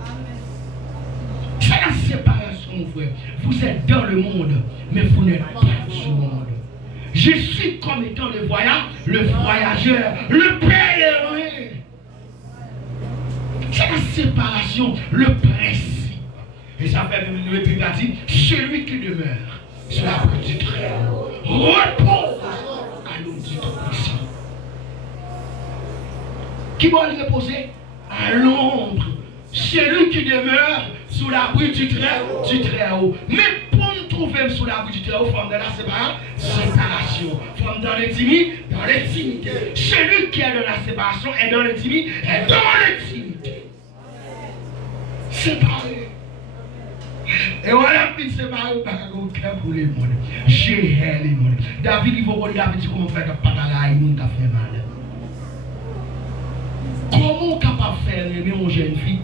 C'est la séparation, mon frère. Vous êtes dans le monde, mais vous n'êtes pas du monde. Je suis comme étant le voyageur, le pèlerin. C'est la séparation, le principe. Et ça fait le Bible dit, celui qui demeure sur la route du Très-Haut repose à l'eau du Tout-Puissant. Qui va le reposer? À l'ombre. Celui qui demeure sous l'abri du Très-Haut. Mais pour nous trouver sous l'abri du Très-Haut, il faut dans la séparation. Il faut dans l'intimité. Celui qui est dans la séparation est dans l'intimité. Séparé. Et voilà, puis séparé, pas qu'un pour les mondes. J'ai les mondes. David, il faut qu'on dit comment faire de patalaï, il a fait mal. Comment capable de faire aimer une jeune fille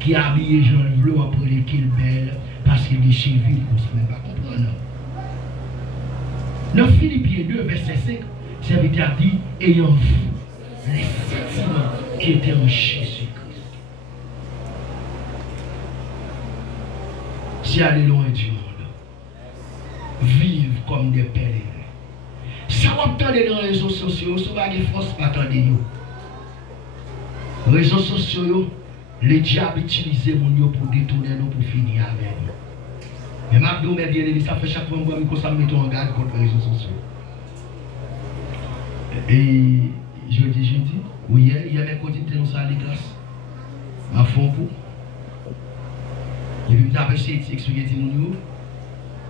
qui a habillé Jean Bleu après qu'il belle parce qu'il est civil, on ne peut même pas comprendre. Dans Philippiens 2, verset 5, serviteur dit ayant vu les sentiments qui étaient en Jésus-Christ. Si aller loin du monde, vivre comme des pèlerins. Ça va attendre dans les réseaux sociaux, ça va avoir force pour attendre. Les réseaux sociaux, Le diable utilise mon Dieu pour détourner nous, pour finir avec nous. Mais ma bien aimé, ça fait chaque fois que ça me met en garde contre les réseaux sociaux. Et jeudi, oui, hier, mercredi, nous sommes à l'église. Ma fond pour. Et puis, je vais essayer d'expliquer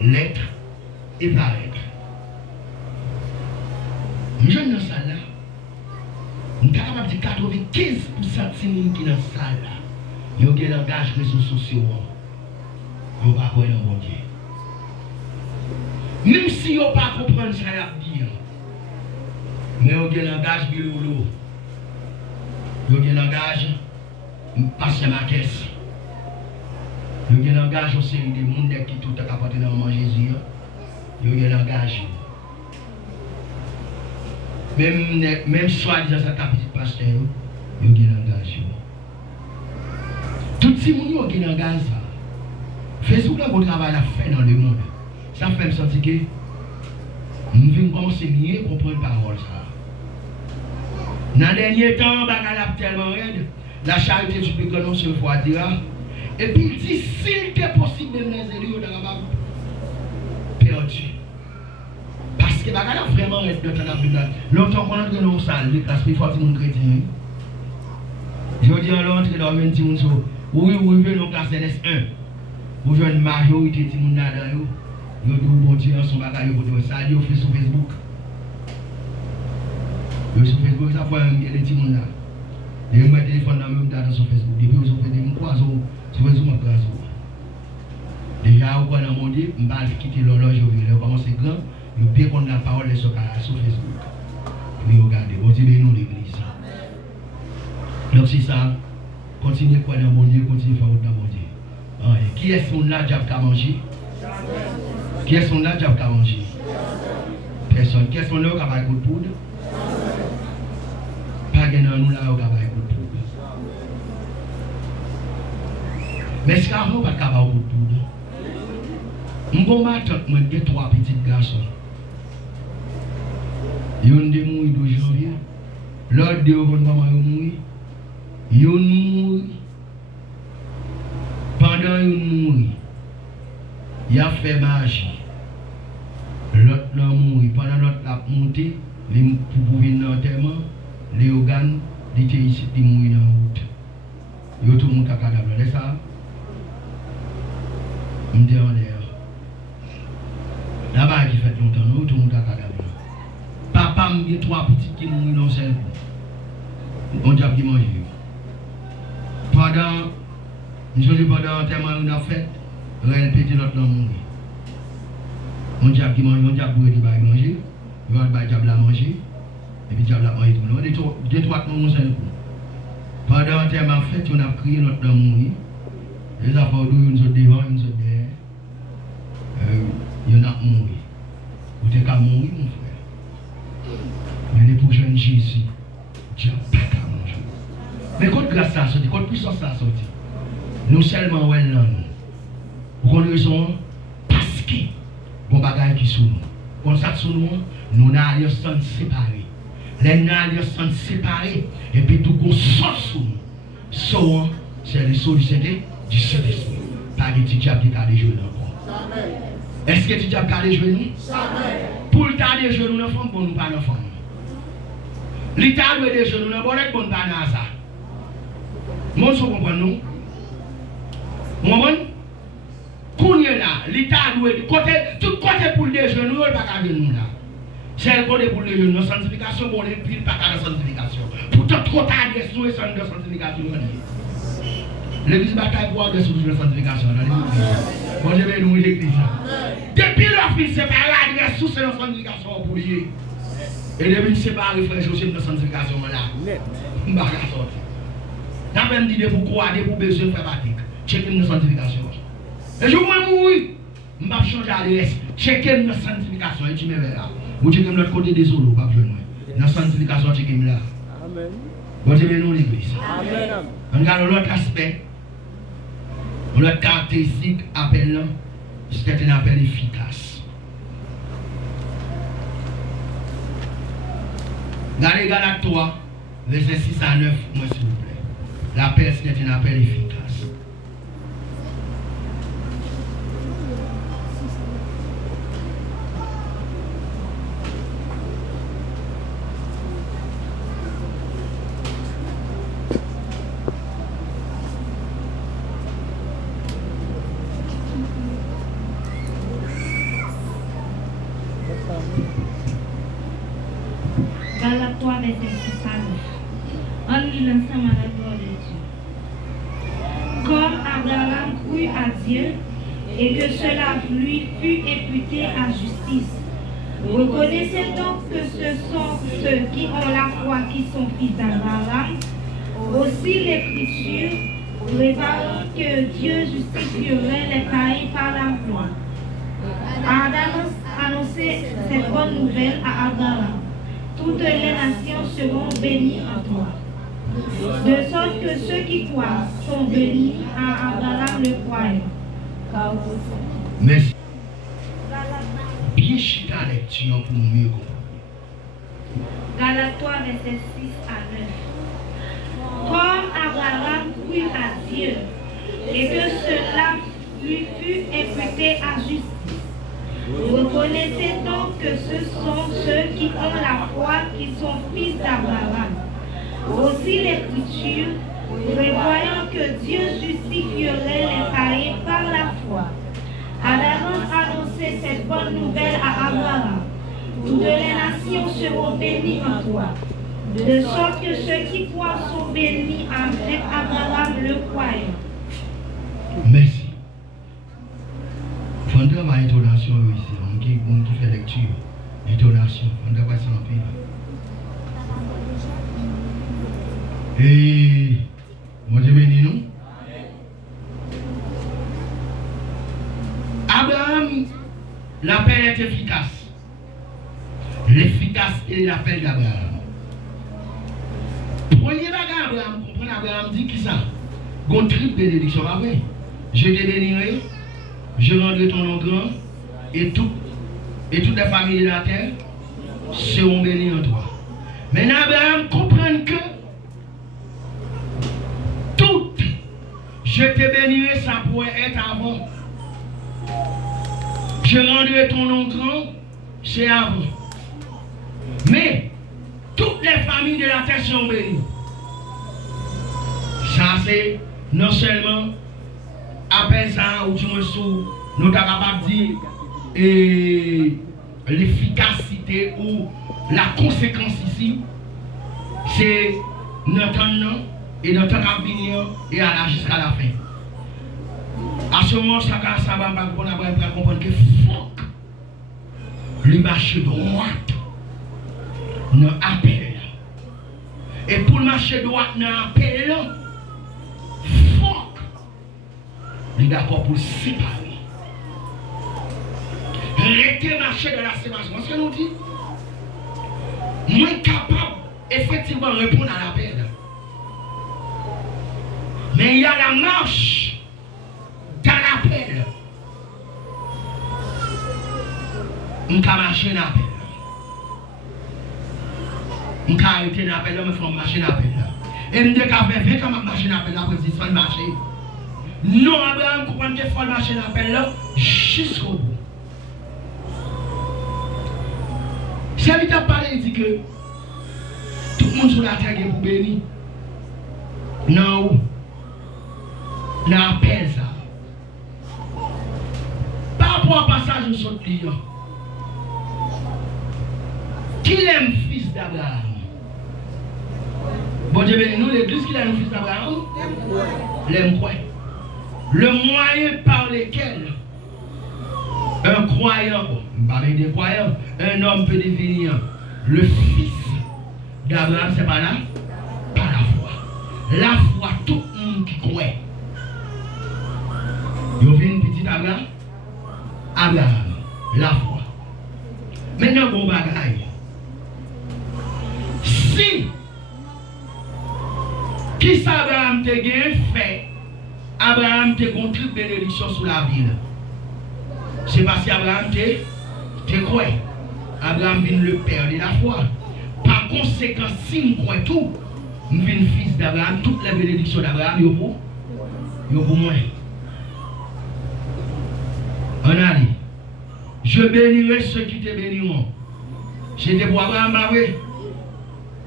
l'être et paraître. Je suis dans la salle là. Je suis capable de dire 95% de gens qui sont dans la salle là. Ils ont un langage réseaux sociaux. Ils n'ont pas croire dans mon Dieu. Même si ils n'ont pas compris ce qu'il a dit. Mais ils ont un langage biolo. Ils ont un langage passer ma caisse. Ils ont un langage aussi des monde qui tout est capable de manger Jésus. Ils ont un langage. Même soi-disant ça petit pasteur, ils ont un langage. Tout ces gens ont un langage. Facebook a un travail à faire dans le monde. Ça fait me sentir que nous venons commencer à mieux comprendre la parole. Dans le dernier temps, on tellement raide. La charité du plus grand se voit dire. Et puis il dit, s'il était possible, même les élus, on a perdu. Parce que bagala vraiment raide dans la Bible. Longtemps qu'on entre dans la salle, les classes, il faut que les chrétiens. Je dis à l'entrée dans le petit monde, oui, vous venez dans la classe LS1. Vous jouez une majorité de gens là-dedans. Vous avez bon Dieu en son bagage pour dire ça. Vous faites sur Facebook. Vous sur Facebook, ça fait un des gens là. Vous mettez le téléphone dans le même data sur Facebook. Depuis vous faites des croisons sur Facebook. Déjà, vous pouvez demander, vous allez quitter l'horloge, vous commencez grand, vous pouvez prendre la parole sur Facebook. Puis regardez, vous dites nous l'église. Donc c'est ça, continuez à croire dans mon Dieu, continuez à faire dans mon Dieu. Qui est-ce qu'on a déjà mangé? Qui est-ce qu'on a déjà mangé? Personne. Qui est-ce qu'on a qui a un coup de poudre? Pas de nous là qui a un coup de poudre. Mais est-ce qu'avant on n'a pas un coup de poudre? Mon matin, moi j'ai 3 petits garçons. Ils ont des mouilles de janvier. L'autre de maman est mouille. Ils ont mouille. Pendant une mouille, il a fait magie. L'autre l'a mouru. Pendant l'autre l'a monté, les poupouilles dans le terme, les organes, ils étaient ici, ils mourent dans la route. Ils ont tout le monde qui a cadavre. C'est ça? Je me dis en l'air. Là-bas, qui fait longtemps, nous, tout le monde qui a cadavre. Papa, il y a 3 petits qui mourent dans le seul coup. On diable qui mange. Pendant. Nous sommes pendant un terme où on a fait, on a répété notre nom. On diable qui mange, on diable qui manger, on va diable à manger, et puis diable à manger tout le monde. Deux, 3 noms, on s'en coup. Pendant un terme en fait, on a crié notre nom. Les affaires d'où nous sommes devant, nous sommes derrière. Il y en a mouru. Vous êtes qu'à mourir, mon frère. Mais les prochains Jésus, Dieu n'a pas qu'à manger. Mais quand grâce à ça, quand puissance ça sorti. Nous seulement ouais là nous. Vous connaissez parce que bon bagage qui sous nous. Comme ça sous nous, nous n'allons sans séparer. Les n'allons sans séparer et puis tout qu'on sort sous nous. So c'est le solution du Saint-Esprit. Pas que tu diable qui a des genoux encore. Est-ce que tu diable qui a des genoux? Pour le tas des genoux, nous ne faisons pas nos femmes. L'État doit des genoux, nous ne faisons pas dans ça. Mon se comprend nous? Moment, quand il y a là, l'État doit tout côté pour les jeunes, nous ne pas qu'à nous là. C'est le côté pour les jeunes, nos sanctifications, bon, les piles pas qu'à la sanctification. Pourtant, trop tard, il y a sous et sans de sanctification. L'église bataille pour adresser sous la sanctification. Bon, je vais nous l'église. Depuis l'office séparé, adresse sous la sanctification pour lui. Et depuis séparé, frère, je suis dans la sanctification là. Je ne vais pas sortir. N'a pas dit pour croire, pour besoin de faire pratique. Checker nos sanctifications. Et je vais mourir. Je ne vais pas changer d'adresse. Checker nos sanctifications. Et tu me verras. Vous checkez de l'autre côté des solos, pas besoin. Dans la sanctification, checkez là. Amen. Vous aimez nous l'église. Amen. On regarde l'autre aspect. L'autre caractéristique appel, c'est un appel efficace. Regardez Galates 3, verset 6 à 9, moi s'il vous plaît. L'appel, c'est un appel efficace. Galates 3, verset 6 à 9. On lit l'ensemble à la gloire de Dieu. Comme Abraham crut à Dieu et que cela lui fut imputé à justice. Reconnaissez donc que ce sont ceux qui ont la foi qui sont fils d'Abraham. Aussi l'Écriture, préparant que Dieu justifierait les païens par la foi, a annoncé cette bonne nouvelle à Abraham. Toutes les nations seront bénies en toi. De sorte que ceux qui croient sont bénis à Abraham le croyant. Merci. Bien chita la lecture pour mieux comprendre. Galates 3, verset 6 à 9. Comme Abraham crut à Dieu et que cela lui fut imputé à justice. Reconnaissez donc que ce sont ceux qui ont la foi qui sont fils d'Abraham. Aussi l'Écriture, prévoyant que Dieu justifierait les païens par la foi, a d'avance annoncé cette bonne nouvelle à Abraham. Toutes les nations seront bénies en toi. De sorte que ceux qui croient sont bénis avec Abraham le croyant. Merci. Pendant ma intonation ici, on qui fait lecture, intonation, on doit passer en pile. Et moi je bénis nous. Abraham, l'appel est efficace. L'efficacité de l'appel d'Abraham. Premier bagage, Abraham, comprenez, Abraham dit qui ça? Gon triple bénédiction, pas vrai? Je te bénirai, je rendrai ton nom grand, et toutes les familles de la terre seront bénies en toi. Maintenant, Abraham comprend que tout, je te bénirai, ça pourrait être avant. Je rendrai ton nom grand, c'est avant. Mais toutes les familles de la terre sont bénies. Ça, c'est non seulement appel ça, ou tu me sous, nous sommes capables de dire l'efficacité ou la conséquence ici, c'est notre nom et notre avenir et à jusqu'à la fin. À ce moment, ça va comprendre que faut le marché droit nous appelle. Et pour le marché droit nous appelle, faut il est d'accord pour séparer. Arrêtez marcher de la séparation. Est-ce que nous dit? Moi capable effectivement de répondre à l'appel. Mais il y a la marche dans l'appel. On peut marcher dans l'appel. On peut arrêter dans l'appel, mais il faut marcher dans l'appel. Et nous devons faire 20 ans marcher dans l'appel après 10 ans de marcher. Non, Abraham comprend qu'il faut marcher dans l'appel là jusqu'au bout. Si vous avez parlé, il dit que tout le monde sur la terre est pour bénir. Non, dans l'appel ça. Par rapport au passage de son client, qui aime fils d'Abraham? Bon Dieu béni nous, l'église qui aime fils d'Abraham? L'aime quoi? Le moyen par lequel un croyant, des croyants, un homme peut devenir le fils d'Abraham, c'est pas là? Par la foi. La foi, tout le monde qui croit. Il y a une petite Abraham? Abraham, la foi. Maintenant, bon bagaille. Si, qui s'Abraham te gagne fait, Abraham te contribue bénédiction sur la ville. C'est parce qu'Abraham te croit. Abraham vient le père de la foi. Par conséquent, si nous croyons tout, Je suis fils d'Abraham, toutes les bénédictions d'Abraham, yo pour moi. On a dit, je bénirai ceux qui te béniront. J'étais pour Abraham,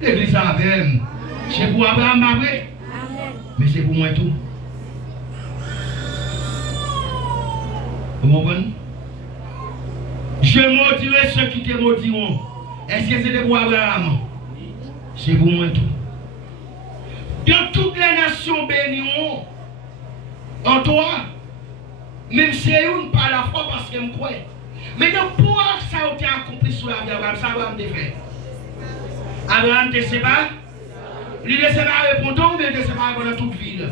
l'église avec moi. C'est pour Abraham, mais c'est pour moi tout. Vous comprenez? Je maudirai ceux qui te maudiront. Est-ce que c'était pour Abraham? C'est pour moi tout. Dans toutes les nations béniront en toi. Même si une par la foi parce qu'elle me croit. Mais donc pour ça a été accompli sur la vie d'Abraham, ça Abraham te fait. Abraham te sépare. Il te sépare pour toi ou bien te sépare pendant toute ville?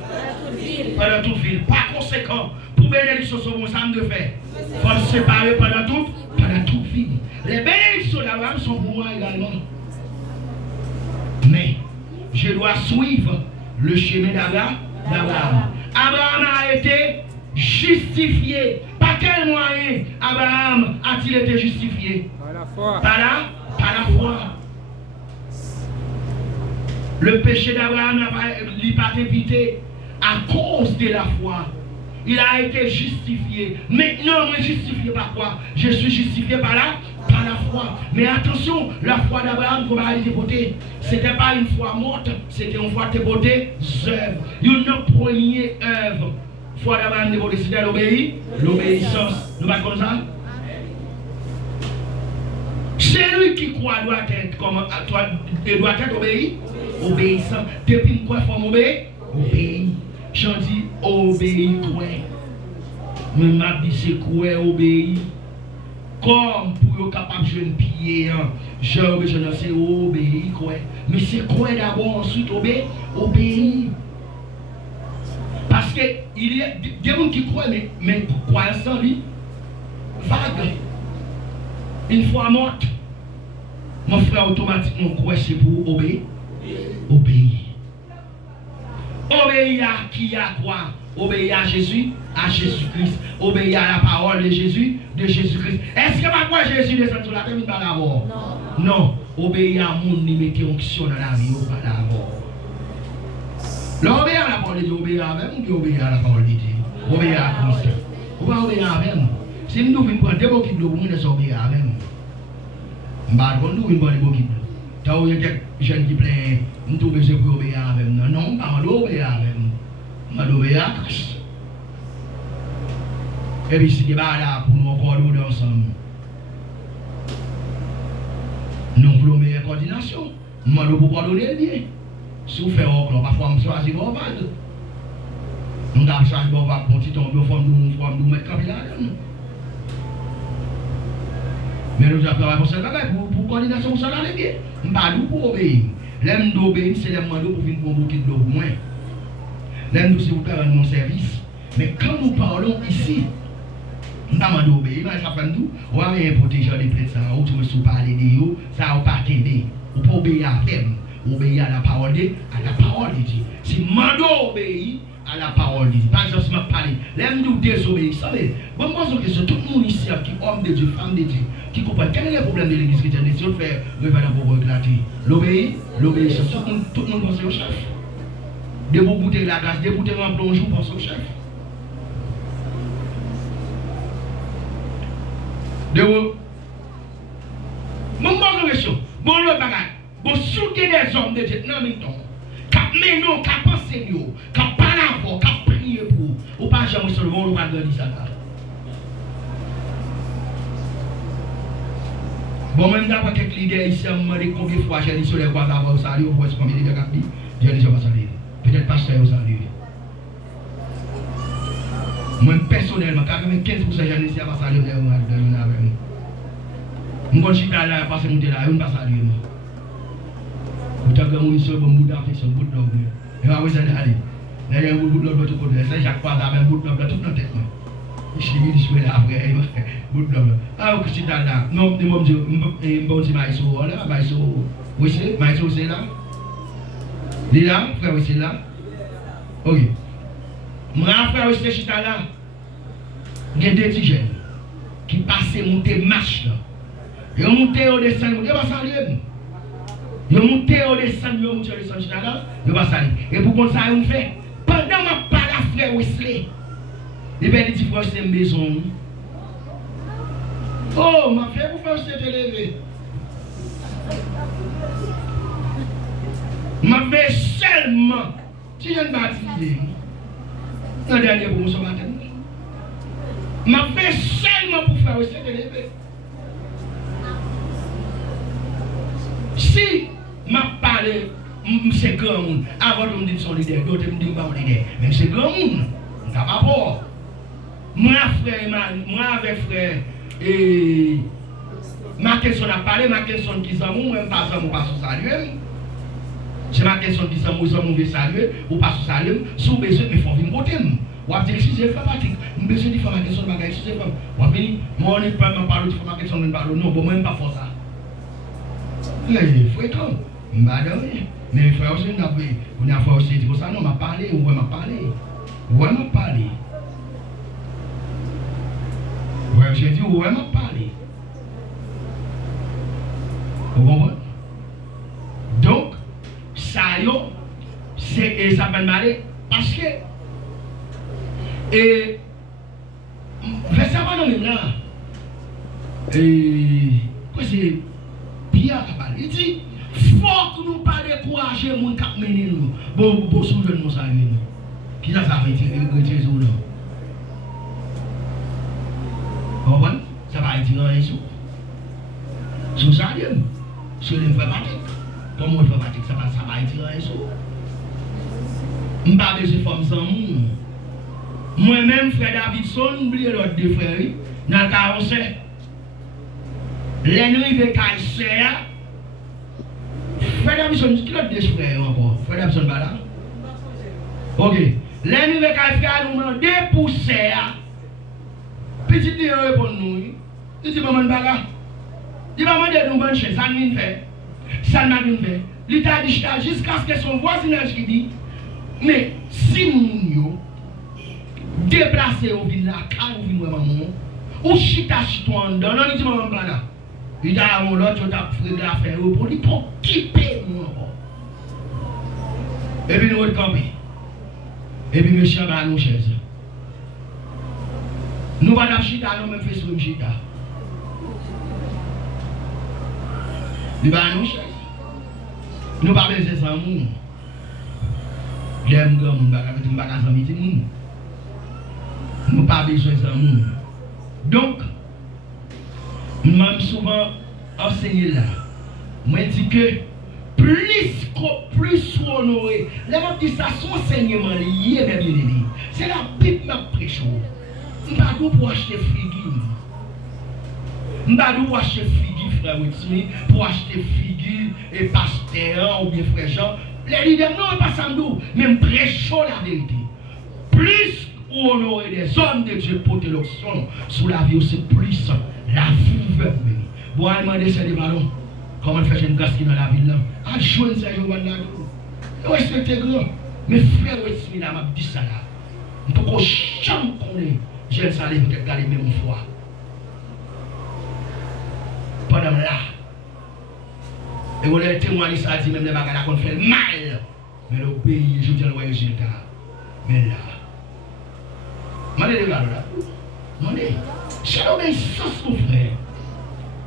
Pendant toute ville. Par conséquent, pour bénédiction sur mon âme de fait, il faut se séparer pendant toute ville. Les bénédictions d'Abraham sont pour moi également. Mais je dois suivre le chemin d'Abraham. Abraham a été justifié. Par quel moyen Abraham a-t-il été justifié? Par la foi. Par la foi. Le péché d'Abraham n'a pas été évité à cause de la foi. Il a été justifié. Maintenant, moi justifié par quoi? Je suis justifié par la foi. Mais attention, la foi d'Abraham, comment elle était votée? Ce n'était pas une foi morte, c'était une foi dévotée œuvre. Une première œuvre. Foi d'Abraham dévotée, c'était l'obéissance. Nous pas comme ça? C'est lui qui croit doit être comme toi, doit être obéissant. Depuis quoi faut obéir? Obéir. J'en dis obéir quoi? Mais m'a dit c'est quoi obéir? Comme pour être capable de jouer un pied, j'ai besoin de c'est obéir quoi? Mais c'est quoi d'abord ensuite obéir? Parce que il y a des gens qui croient, mais croient sans lui vague. Une fois morte, mon frère automatiquement croit c'est pour obéir. Obéir à qui, à quoi? Obéir à Jésus-Christ. Obéir à la parole de Jésus-Christ. Est-ce que ma foi Jésus descend sur la terre par d'abord? Non. Obéir à mon qui mettait onction dans la vie, pas d'abord. L'obéir à la parole de Dieu, obéir à même ou obéir à la parole de Dieu? Obéir à Christ. Ou pas obéir à même? Si nous venons prendre des beaux qui nous obéir à même. Nous venons prendre des beaux qui t'as eu des jeunes qui plaît, nous trouvons que c'est pour obéir à même. Non, pas obéir à même. On obéir à Christ. Et puis si tu es là pour nous accorder ensemble, nous voulons une meilleure coordination. Nous voulons coordonner le bien. Si vous faites un club, parfois on choisit vos vagues. Nous avons choisi vos vagues pour petit tomber, nous mettre comme là. Mais nous avons travaillé pour ça, pour coordination, ça allait bien. Nous ne parlons pas pour obéir. L'aime d'obéir, c'est l'aime pour venir pour beaucoup de l'eau pour moi. L'aime c'est pour faire mon service. Mais quand nous parlons ici, nous ne parlons pas d'obéir, mais ça fait nous, on va protéger les prêtres, ou tu me souviens parler de eux, ça ne va pas t'aider. On peut obéir à ferme, obéir à la parole de Dieu. Si je obéir à la parole de Dieu, par exemple, si je parle, l'aime nous désobéir, vous savez, bon, moi, je question, tout le monde ici, qui est homme de Dieu, femme de Dieu, qui comprend quel est le problème de l'église chrétienne, c'est de faire révérend pour éclater. L'obéissance, tout le monde pense au chef. De vous goûter la grâce, de vous goûter un plongeon, pense au chef. De vous. Mon bon question, bon le bagage, bon soutenir des hommes de Dieu, non, mais non. Cap menon, cap penser, cap parler pour, cap prier pour, ou pas jamais seulement, on va dire ça. Bon, même d'après quelques leaders ici, on m'a dit combien de fois j'ai dit sur les voies d'avant au salut, au voice combien de leaders qui dit, j'ai dit, je vais saluer. Peut-être pasteur au salut. Moi, personnellement, 95% j'ai dit, je vais saluer, je vais saluer. Je suis là, je passe mon là, je ne vais pas saluer. Vous avez un monsieur, un bout d'affection, un bout de l'homme. Et vous avez dit, il y a un bout de l'homme de l'autre côté. C'est Jacques Paz avec un bout de l'homme de toute notre tête. Je suis venu là après, bout de l'homme. Ah, vous êtes là. Non, je me dis, je suis maïso, là, maïso. Oui, c'est, maïso, c'est là. Il est là, frère, oui, c'est là. Ok. Mon frère, oui, c'est là. Il y a des petits jeunes qui passent monter marche là. Ils ont monté au descend, ils vont saluer. Yo monté au descend, yo monté au descend là, yo pas salir. Et pour qu'on ça on fait pendant ma pas la frère Wesley. Il va dire frère c'est maison. Oh, ma frère pour faire se lever. Ma fait seulement si je ne baptisé. Un dernier pour ce matin. Ma fait seulement pour faire se lever. Si m'a parlé, c'est grand monde. Avant de me dire son leader, d'autres me disent pas mon leader. Mais c'est grand monde. Ça va pas. Moi, avec frère, et ma question a parlé, ma question qui s'en même pas ça, pas sous saluer. C'est ma question qui s'en veut saluer, ou pas sous saluer, sous besoin, mais il faut venir voter. Ou à dire, excusez, frère Patrick, je besoin de faire ma question de bagage, excusez, frère. Ou à venir, moi, on n'est pas parler de ma question de parler, non, bon, moi, je ne pas faire ça. Il faut être comme, mais il faut aussi, on a fait aussi, dire ça, non, m'a parlé, ou m'a parlé, ou m'a parlé. Ouais, j'ai dit, ouais, m'a parlé. Vous comprenez? Donc, ça, c'est ça va mal parce que, et, verset avant même là, et, quoi c'est, Pierre a parlé, il dit, faut que nous pas décourager mon cap mener nous, bon, soulever nous ça, qui ça veut dire, nous. Vous comprenez? Ça va être un sou. Sous ça, sur l'informatique. Comment l'informatique, ça va être un sou. Je ne vais pas besoin de faire ça. Moi-même, frère Davidson, oubliez l'autre deux frères, dans le cas où c'est. L'ennemi de Kaïsea. Frère Davidson, qui l'autre deux frères encore? Frère Davidson, pas là? Ok. L'ennemi de Kaïsea nous demande de pousser. Petit Dieu répond nous. Il dit maman baga. Il va demander nous bonne chose, ça ne fait. Ça n'a rien fait. L'État dit jusqu'à ce que son voisinage qui dit mais si nous déplacer au ville là, car au ville maman, ou chita chitouan dans non dit maman baga. Il a mon l'autre t'a fait la faire pour lui pour quitter nous encore. Et puis nous recamper. Et puis monsieur va nous chaise. Nous va dans chita, nous même fait sur chita. Nous va nous chaise. Nous pas besoin sans nous. J'aime grand monde avec une bagage en meeting. Nous pas besoin sans nous. Donc, même souvent enseigné là. Moi dis que plus honoré. Les gens disent ça, son enseignement lié, bien aimé. C'est la Bible qui prêche. Je ne vais pas pour acheter figues. Je ne vais pas pour acheter figues, frère Witsmi, pour acheter figues et pasteur ou bien frère Jean. Les leaders, non, pas ça, mais prêchons la vérité. Plus honorer des hommes de Dieu pour l'option sous la vie, c'est plus la vie veut venir. Bon, elle m'a demandé, c'est des ballons. Comment faire une gaspille dans la ville là? À joindre ces gens là. Respectez grand. Mais frère Witsmi là m'a dit ça là. Il faut qu'on chante qu'on est. J'ai le salaire peut-être garder même fois. Pendant là. Et on a témoigné ça dit même les bagages qu'on fait mal. Mais le pays, je dis le résultat. Mais là. Mandez les gars là. Mandez. C'est l'obéissance mon frère.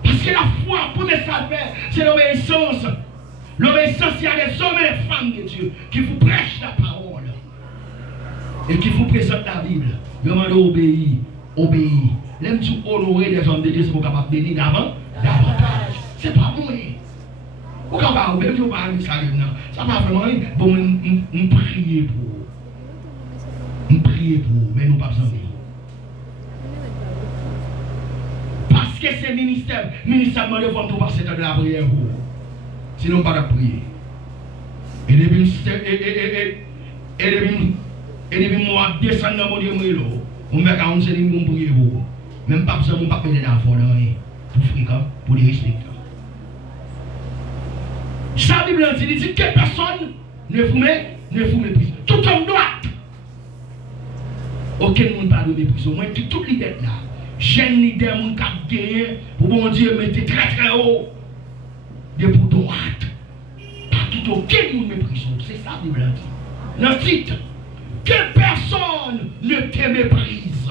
Parce que la foi, pour les faire, c'est l'obéissance. L'obéissance, il y a des hommes et des femmes de Dieu qui vous prêchent la parole et qui vous présentent la Bible. Demandez obéir. L'aime tu honorer des hommes de Dieu, c'est pour capable de bénir davantage. C'est pas bon. Vous ne pouvez pas parler de ça. Ça va vraiment. Bon, nous prions pour vous. Nous prions pour vous, mais nous ne pas besoin. Parce que c'est ministère de devant tout passer dans la prière. Sinon, pas de prier. Et depuis moi, descendre dans mon Dieu, on va quand on se dit, on prier pour vous. Même pas besoin de pas payer d'enfants pour fréquent, pour les respecter. Sa Bible dit que personne ne vous méprise. Tout homme doit. Aucun monde ne peut mépriser. Moi, toute l'idée là. Jeune leader, mon cap gagné, pour mon Dieu, mettez très très haut. De pour droite. quitte aucun monde méprise. C'est ça, la Bible dit. Dans le titre, que personne ne te méprise.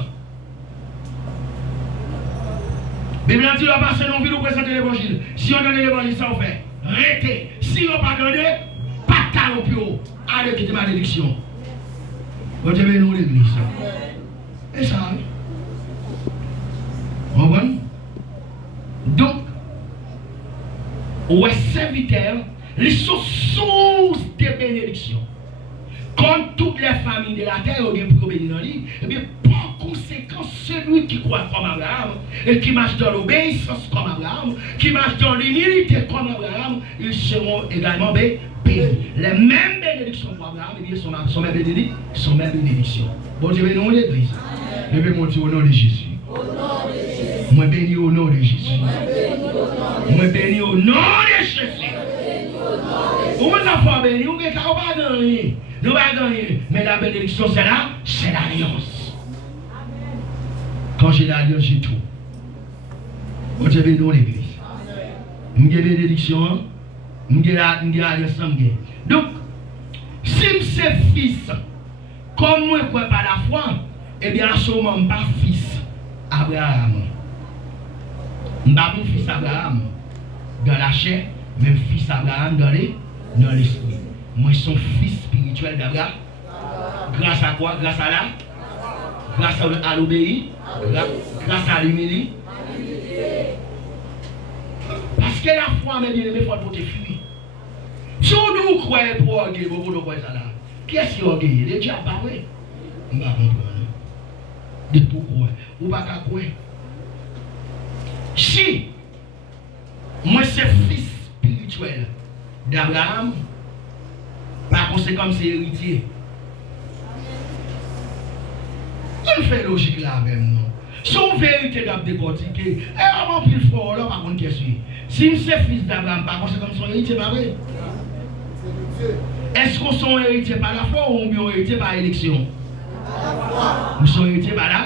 La Bible dit, on passe dans la vie, on présente l'évangile. Si on donne l'évangile, ça on fait. Arrêtez. Si on pas donné, pas de talent plus haut. Allez, quittez ma bénédiction. Vous devez nous l'église. Et ça, vous comprenez? Donc, ouais, serviteurs, ils sont sources de bénédiction. Comme toutes les familles de la terre ont bien pour bénir dans lui, et bien par conséquent, celui qui croit comme Abraham, et qui marche dans l'obéissance comme Abraham, qui marche dans l'humilité comme Abraham, ils seront également bénis. Les mêmes bénédictions pour Abraham, et bien sont mêmes bénédictions. Bon Dieu, bénis l'église. Je vais monter au nom de Jésus. Moi bénis au nom de Jésus. Moi bénis au nom de Jésus. Où est-ce qu'on béni? Où est-ce qu'on va gagner? Nous allons gagner. Mais la bénédiction, c'est là, c'est l'alliance. Quand j'ai l'alliance, j'ai tout. Bon Dieu, bénis l'église. Nous avons bénédiction. Nous avons l'alliance. Donc, si c'est fils, comme moi, je ne crois pas la foi, eh bien, à ce moment, je ne suis pas fils Abraham. Je ne suis pas fils Abraham dans la chair, même fils Abraham dans l'esprit. Moi, je suis fils spirituel d'Abraham. Grâce à quoi? Grâce à la? Grâce à l'obéir? Grâce à l'humilité? Parce que la foi, mes bien-aimés, il faut te fuir. Si on nous croit pour orgueil, vous ne croyez ça là. Qui est-ce qui est orgueilleux? Les diables, pas vrai? On va comprendre. De tout croire. Ou pas qu'à croire. Si, moi, c'est fils spirituel d'Abraham, par conséquent, c'est héritier. On fait logique là même, non? Son vérité d'ab décortiquer, et avant plus fort, là, par contre, qu'est-ce que si c'est fils d'Abraham, par conséquent, son héritier, pas vrai? Est-ce qu'on sont héritiers par la foi ou bien héritiers par élection? Nous sommes héritiers par là.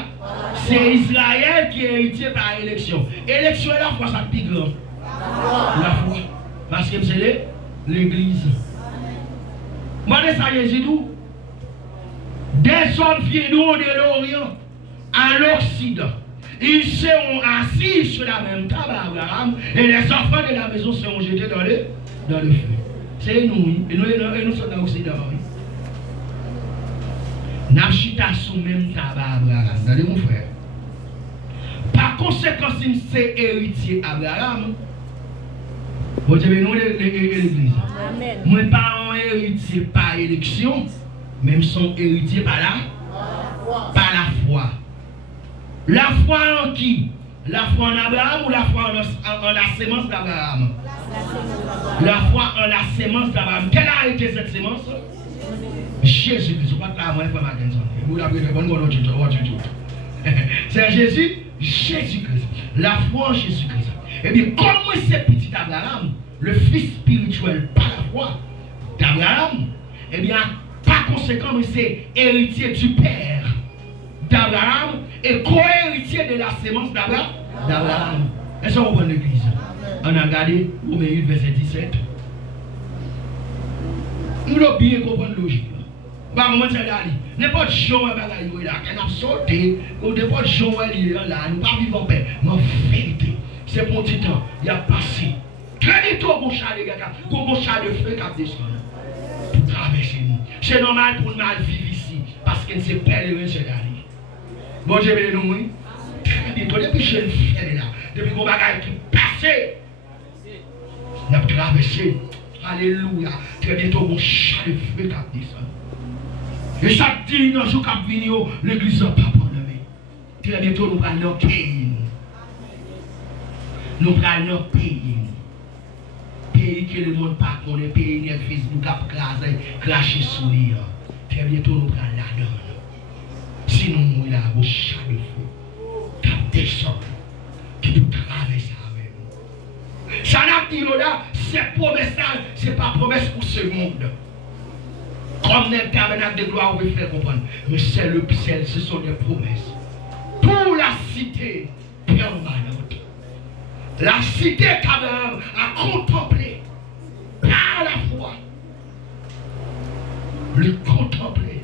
C'est Israël qui est héritier par élection. Élection est la foi, ça plus grand. La foi. Parce que c'est l'église. Moi, je sais Jésus d'où? Des hommes viennent de l'Orient à l'Occident. Ils seront assis sur la même table à Abraham et les enfants de la maison seront jetés dans le feu. C'est nous, et nous sommes dans l'Occident. Nous sommes sur la même table à Abraham. Regardez mon frère. Par conséquent, si c'est héritier Abraham, vous avez nous l'église. Moi, pas un héritier par élection, même son héritier par la foi. La foi en qui? La foi en Abraham ou la foi en la sémence d'Abraham? La foi en la sémence d'Abraham. Quelle a été cette sémence? Jésus-Christ. C'est Jésus, Jésus-Christ. La foi en Jésus-Christ. Et bien, comme c'est petit Abraham, le fils spirituel par la foi d'Abraham, et bien, par conséquent, c'est héritier du père d'Abraham et co-héritier de la sémence d'Abraham. Est-ce qu'on comprend l'église? On a regardé Romains 8, verset 17. Nous devons bien comprendre la logique. N'importe jour, on a sauté, n'importe jour, là, nous ne pas vivre en paix. Mais en vérité, c'est pour petit temps, il a passé. Très vite, on char de feu qui a descendu. Pour traverser nous. C'est normal pour nous mal vivre ici, parce que c'est pèlerin, c'est d'aller. Bon Dieu, nous, oui. Très vite, depuis que je fais là, depuis qu'on va qui passé, on a traversé. Alléluia. Très bientôt, mon char de feu qui a descendu. Et ça dit, dans le jour qui vient, l'église n'a pas pardonné. Très bientôt, nous prenons notre pays. Nous prenons notre pays. Pays que le monde pas connaît, pays que Facebook a craché sous lui. Très bientôt, nous prenons la donne. Si nous mourons là, au chat de feu, qui descend, qui peut traverser avec nous. Ça n'a dit là, c'est promesse, ce n'est pas promesse pour ce monde. Comme le tabernacle de gloire, on veut faire comprendre. Mais c'est le ciel, ce sont des promesses. Pour la cité permanente. La cité qu'Abraham a contemplée par la foi. Le contempler.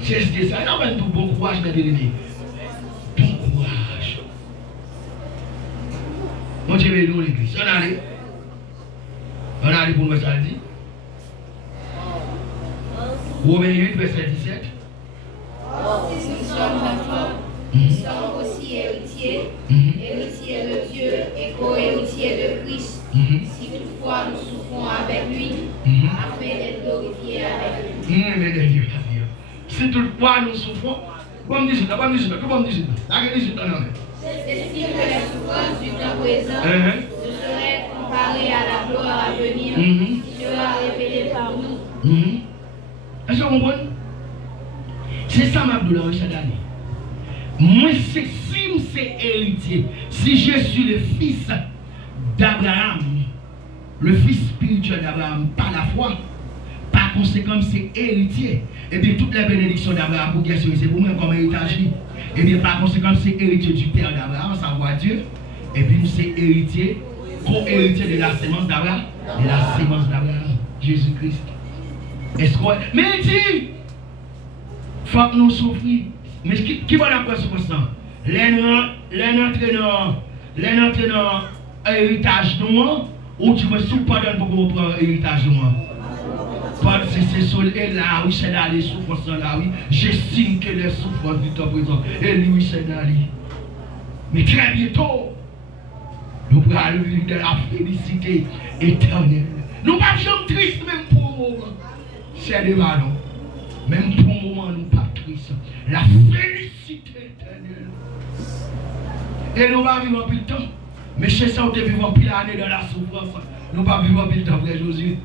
C'est ce que ça. Non, mais tout bon courage, mes bien-aimés. Bon courage. Mon Dieu, nous l'église. On allait pour nous, ça dit. Romains 8, verset 17. Nous sommes enfants, nous sommes aussi héritiers, héritiers de Dieu et co-héritiers de Christ. Si toutefois nous souffrons avec lui, afin d'être glorifiés avec lui. Si toutefois nous souffrons, comment me dites, J'estime que les souffrances du temps présent ne seraient comparées à la gloire à venir qui sera révélée par nous. Est-ce que vous comprenez? C'est ça, Mabdoula, Richard Dani. Moi, si c'est héritier, si je suis le fils d'Abraham, le fils spirituel d'Abraham, par la foi, par conséquent, c'est héritier. Et bien, toutes les bénédictions d'Abraham, pour question, c'est pour moi comme héritage. Et bien, par conséquent, c'est héritier du père d'Abraham, savoir Dieu. Et puis, c'est héritier, co-héritier de la sémence d'Abraham, Jésus-Christ. Est-ce qu'on... Mais il dit, il faut que nous souffrions. Mais qui va la prendre sur ça? L'entrée dans l'héritage noir, ou tu me souffres pour qu'on prenne l'héritage noir? Parce que c'est sur là, oui, c'est là les souffrances là, oui. J'estime que les souffrances du temps présent, et lui, c'est là. Mais très bientôt, nous pourrons vivre de la félicité éternelle. Nous ne sommes pas tristes même pour un moment. C'est des non. Même pour un moment, nous ne sommes pas tristes. La félicité éternelle. Et nous ne pas vivre plus de temps. Mais c'est ça où nous vivons plus l'année de la souffrance. Nous ne pas vivre plus de temps, frère Josué.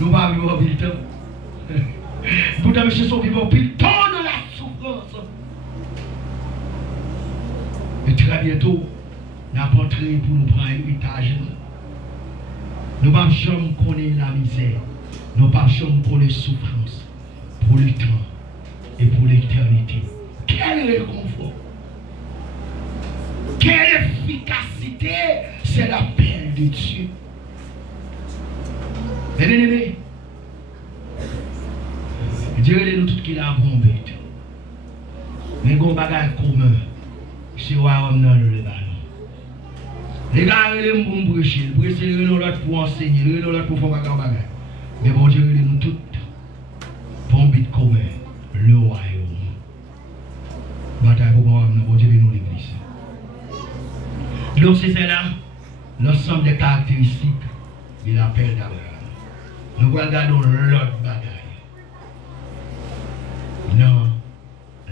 Nous ne pas vivre plus de temps. Pourtant, mais c'est ça où nous vivons plus de temps de la souffrance. Et très bientôt, nous allons entrer pour nous prendre un héritage. Nous ne pouvons jamais connaître la misère. Nous ne pouvons jamais connaître la souffrance pour le temps et pour l'éternité. Quel réconfort! Quelle efficacité! C'est l'appel de Dieu. Mais bien aimé, Dieu est nous tout qui l'a bombé. Mais il y a un bagage commun. C'est le royaume dans le ballon. Les gars, ils ont pour prêcher, ils ont l'autre pour enseigner, ils ont l'autre pour faire un bagage. Mais bon Dieu, ils nous tous pour un but commun, le royaume. Bataille pour moi, bon Dieu, nous l'église. Donc c'est cela, l'ensemble des caractéristiques de l'appel d'Abraham. Nous regardons l'autre bagaille. Non,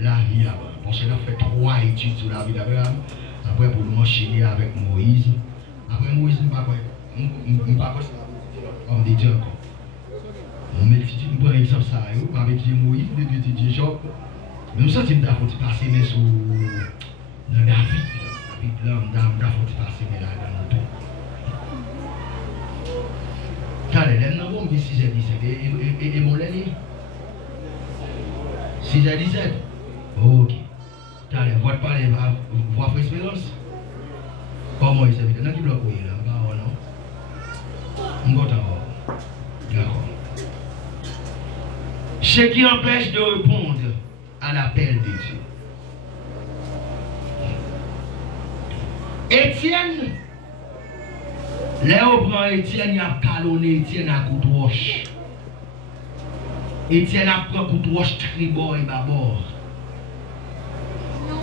la vie avant. Parce qu'on a fait 3 études sur la vie d'Abraham. Après, pour nous enchaîner avec Moïse. Après Moïse, on ne va pas on dit Dieu encore. On prend l'exemple ça, on va étudier Moïse, on va étudier Job. Mais nous sentons qu'il faut passer mais sur David. David, là, on faut passer mais là dans le tout. Allez, là, nous avons dit 6h17. Et mon l'année 6h17. Ok. Allez, votre parler, voir pour Espérance. Comment il s'est fait? Dans qui bloque oui là? Non? D'accord. Ce qui empêche de répondre à l'appel de Dieu. Étienne, là on prend Étienne, il a calonné Étienne à coup de roche. Étienne a pris un coup de roche tribord et bâbord.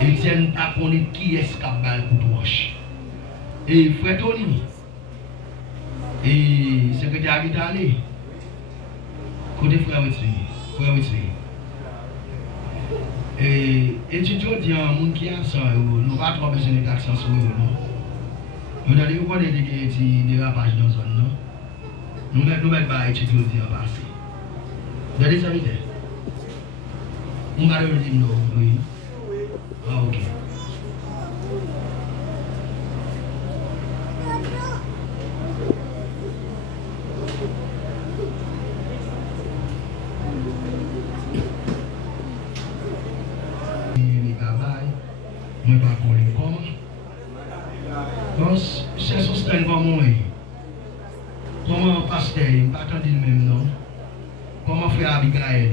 Étienne a connu qui est-ce qui a le coup de roche. Et frère Tony, et secrétaire qui est allé, côté frère Wesley. Et étudiant dit un monde qui est absent, nous n'avons pas trop besoin d'accent sur eux. Nous avons des dérapages dans la zone. Nous ne mettons pas étudiants en passé. Vous avez ça, on va le dire non, oui. Ah, ok. Je ne sais pas comment. Donc, c'est ce style comment. Comment pasteur, il ne pas attendre le même nom. Comment frère Abigail.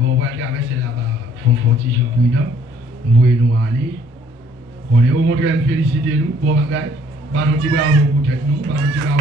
Bon, on va traverser là-bas, font fortiche en prudent. Vous voyez nous aller. On est au monde de féliciter nous. Bon, bagaille. Bah, nous disons bravo pour tête nous. Bah, nous disons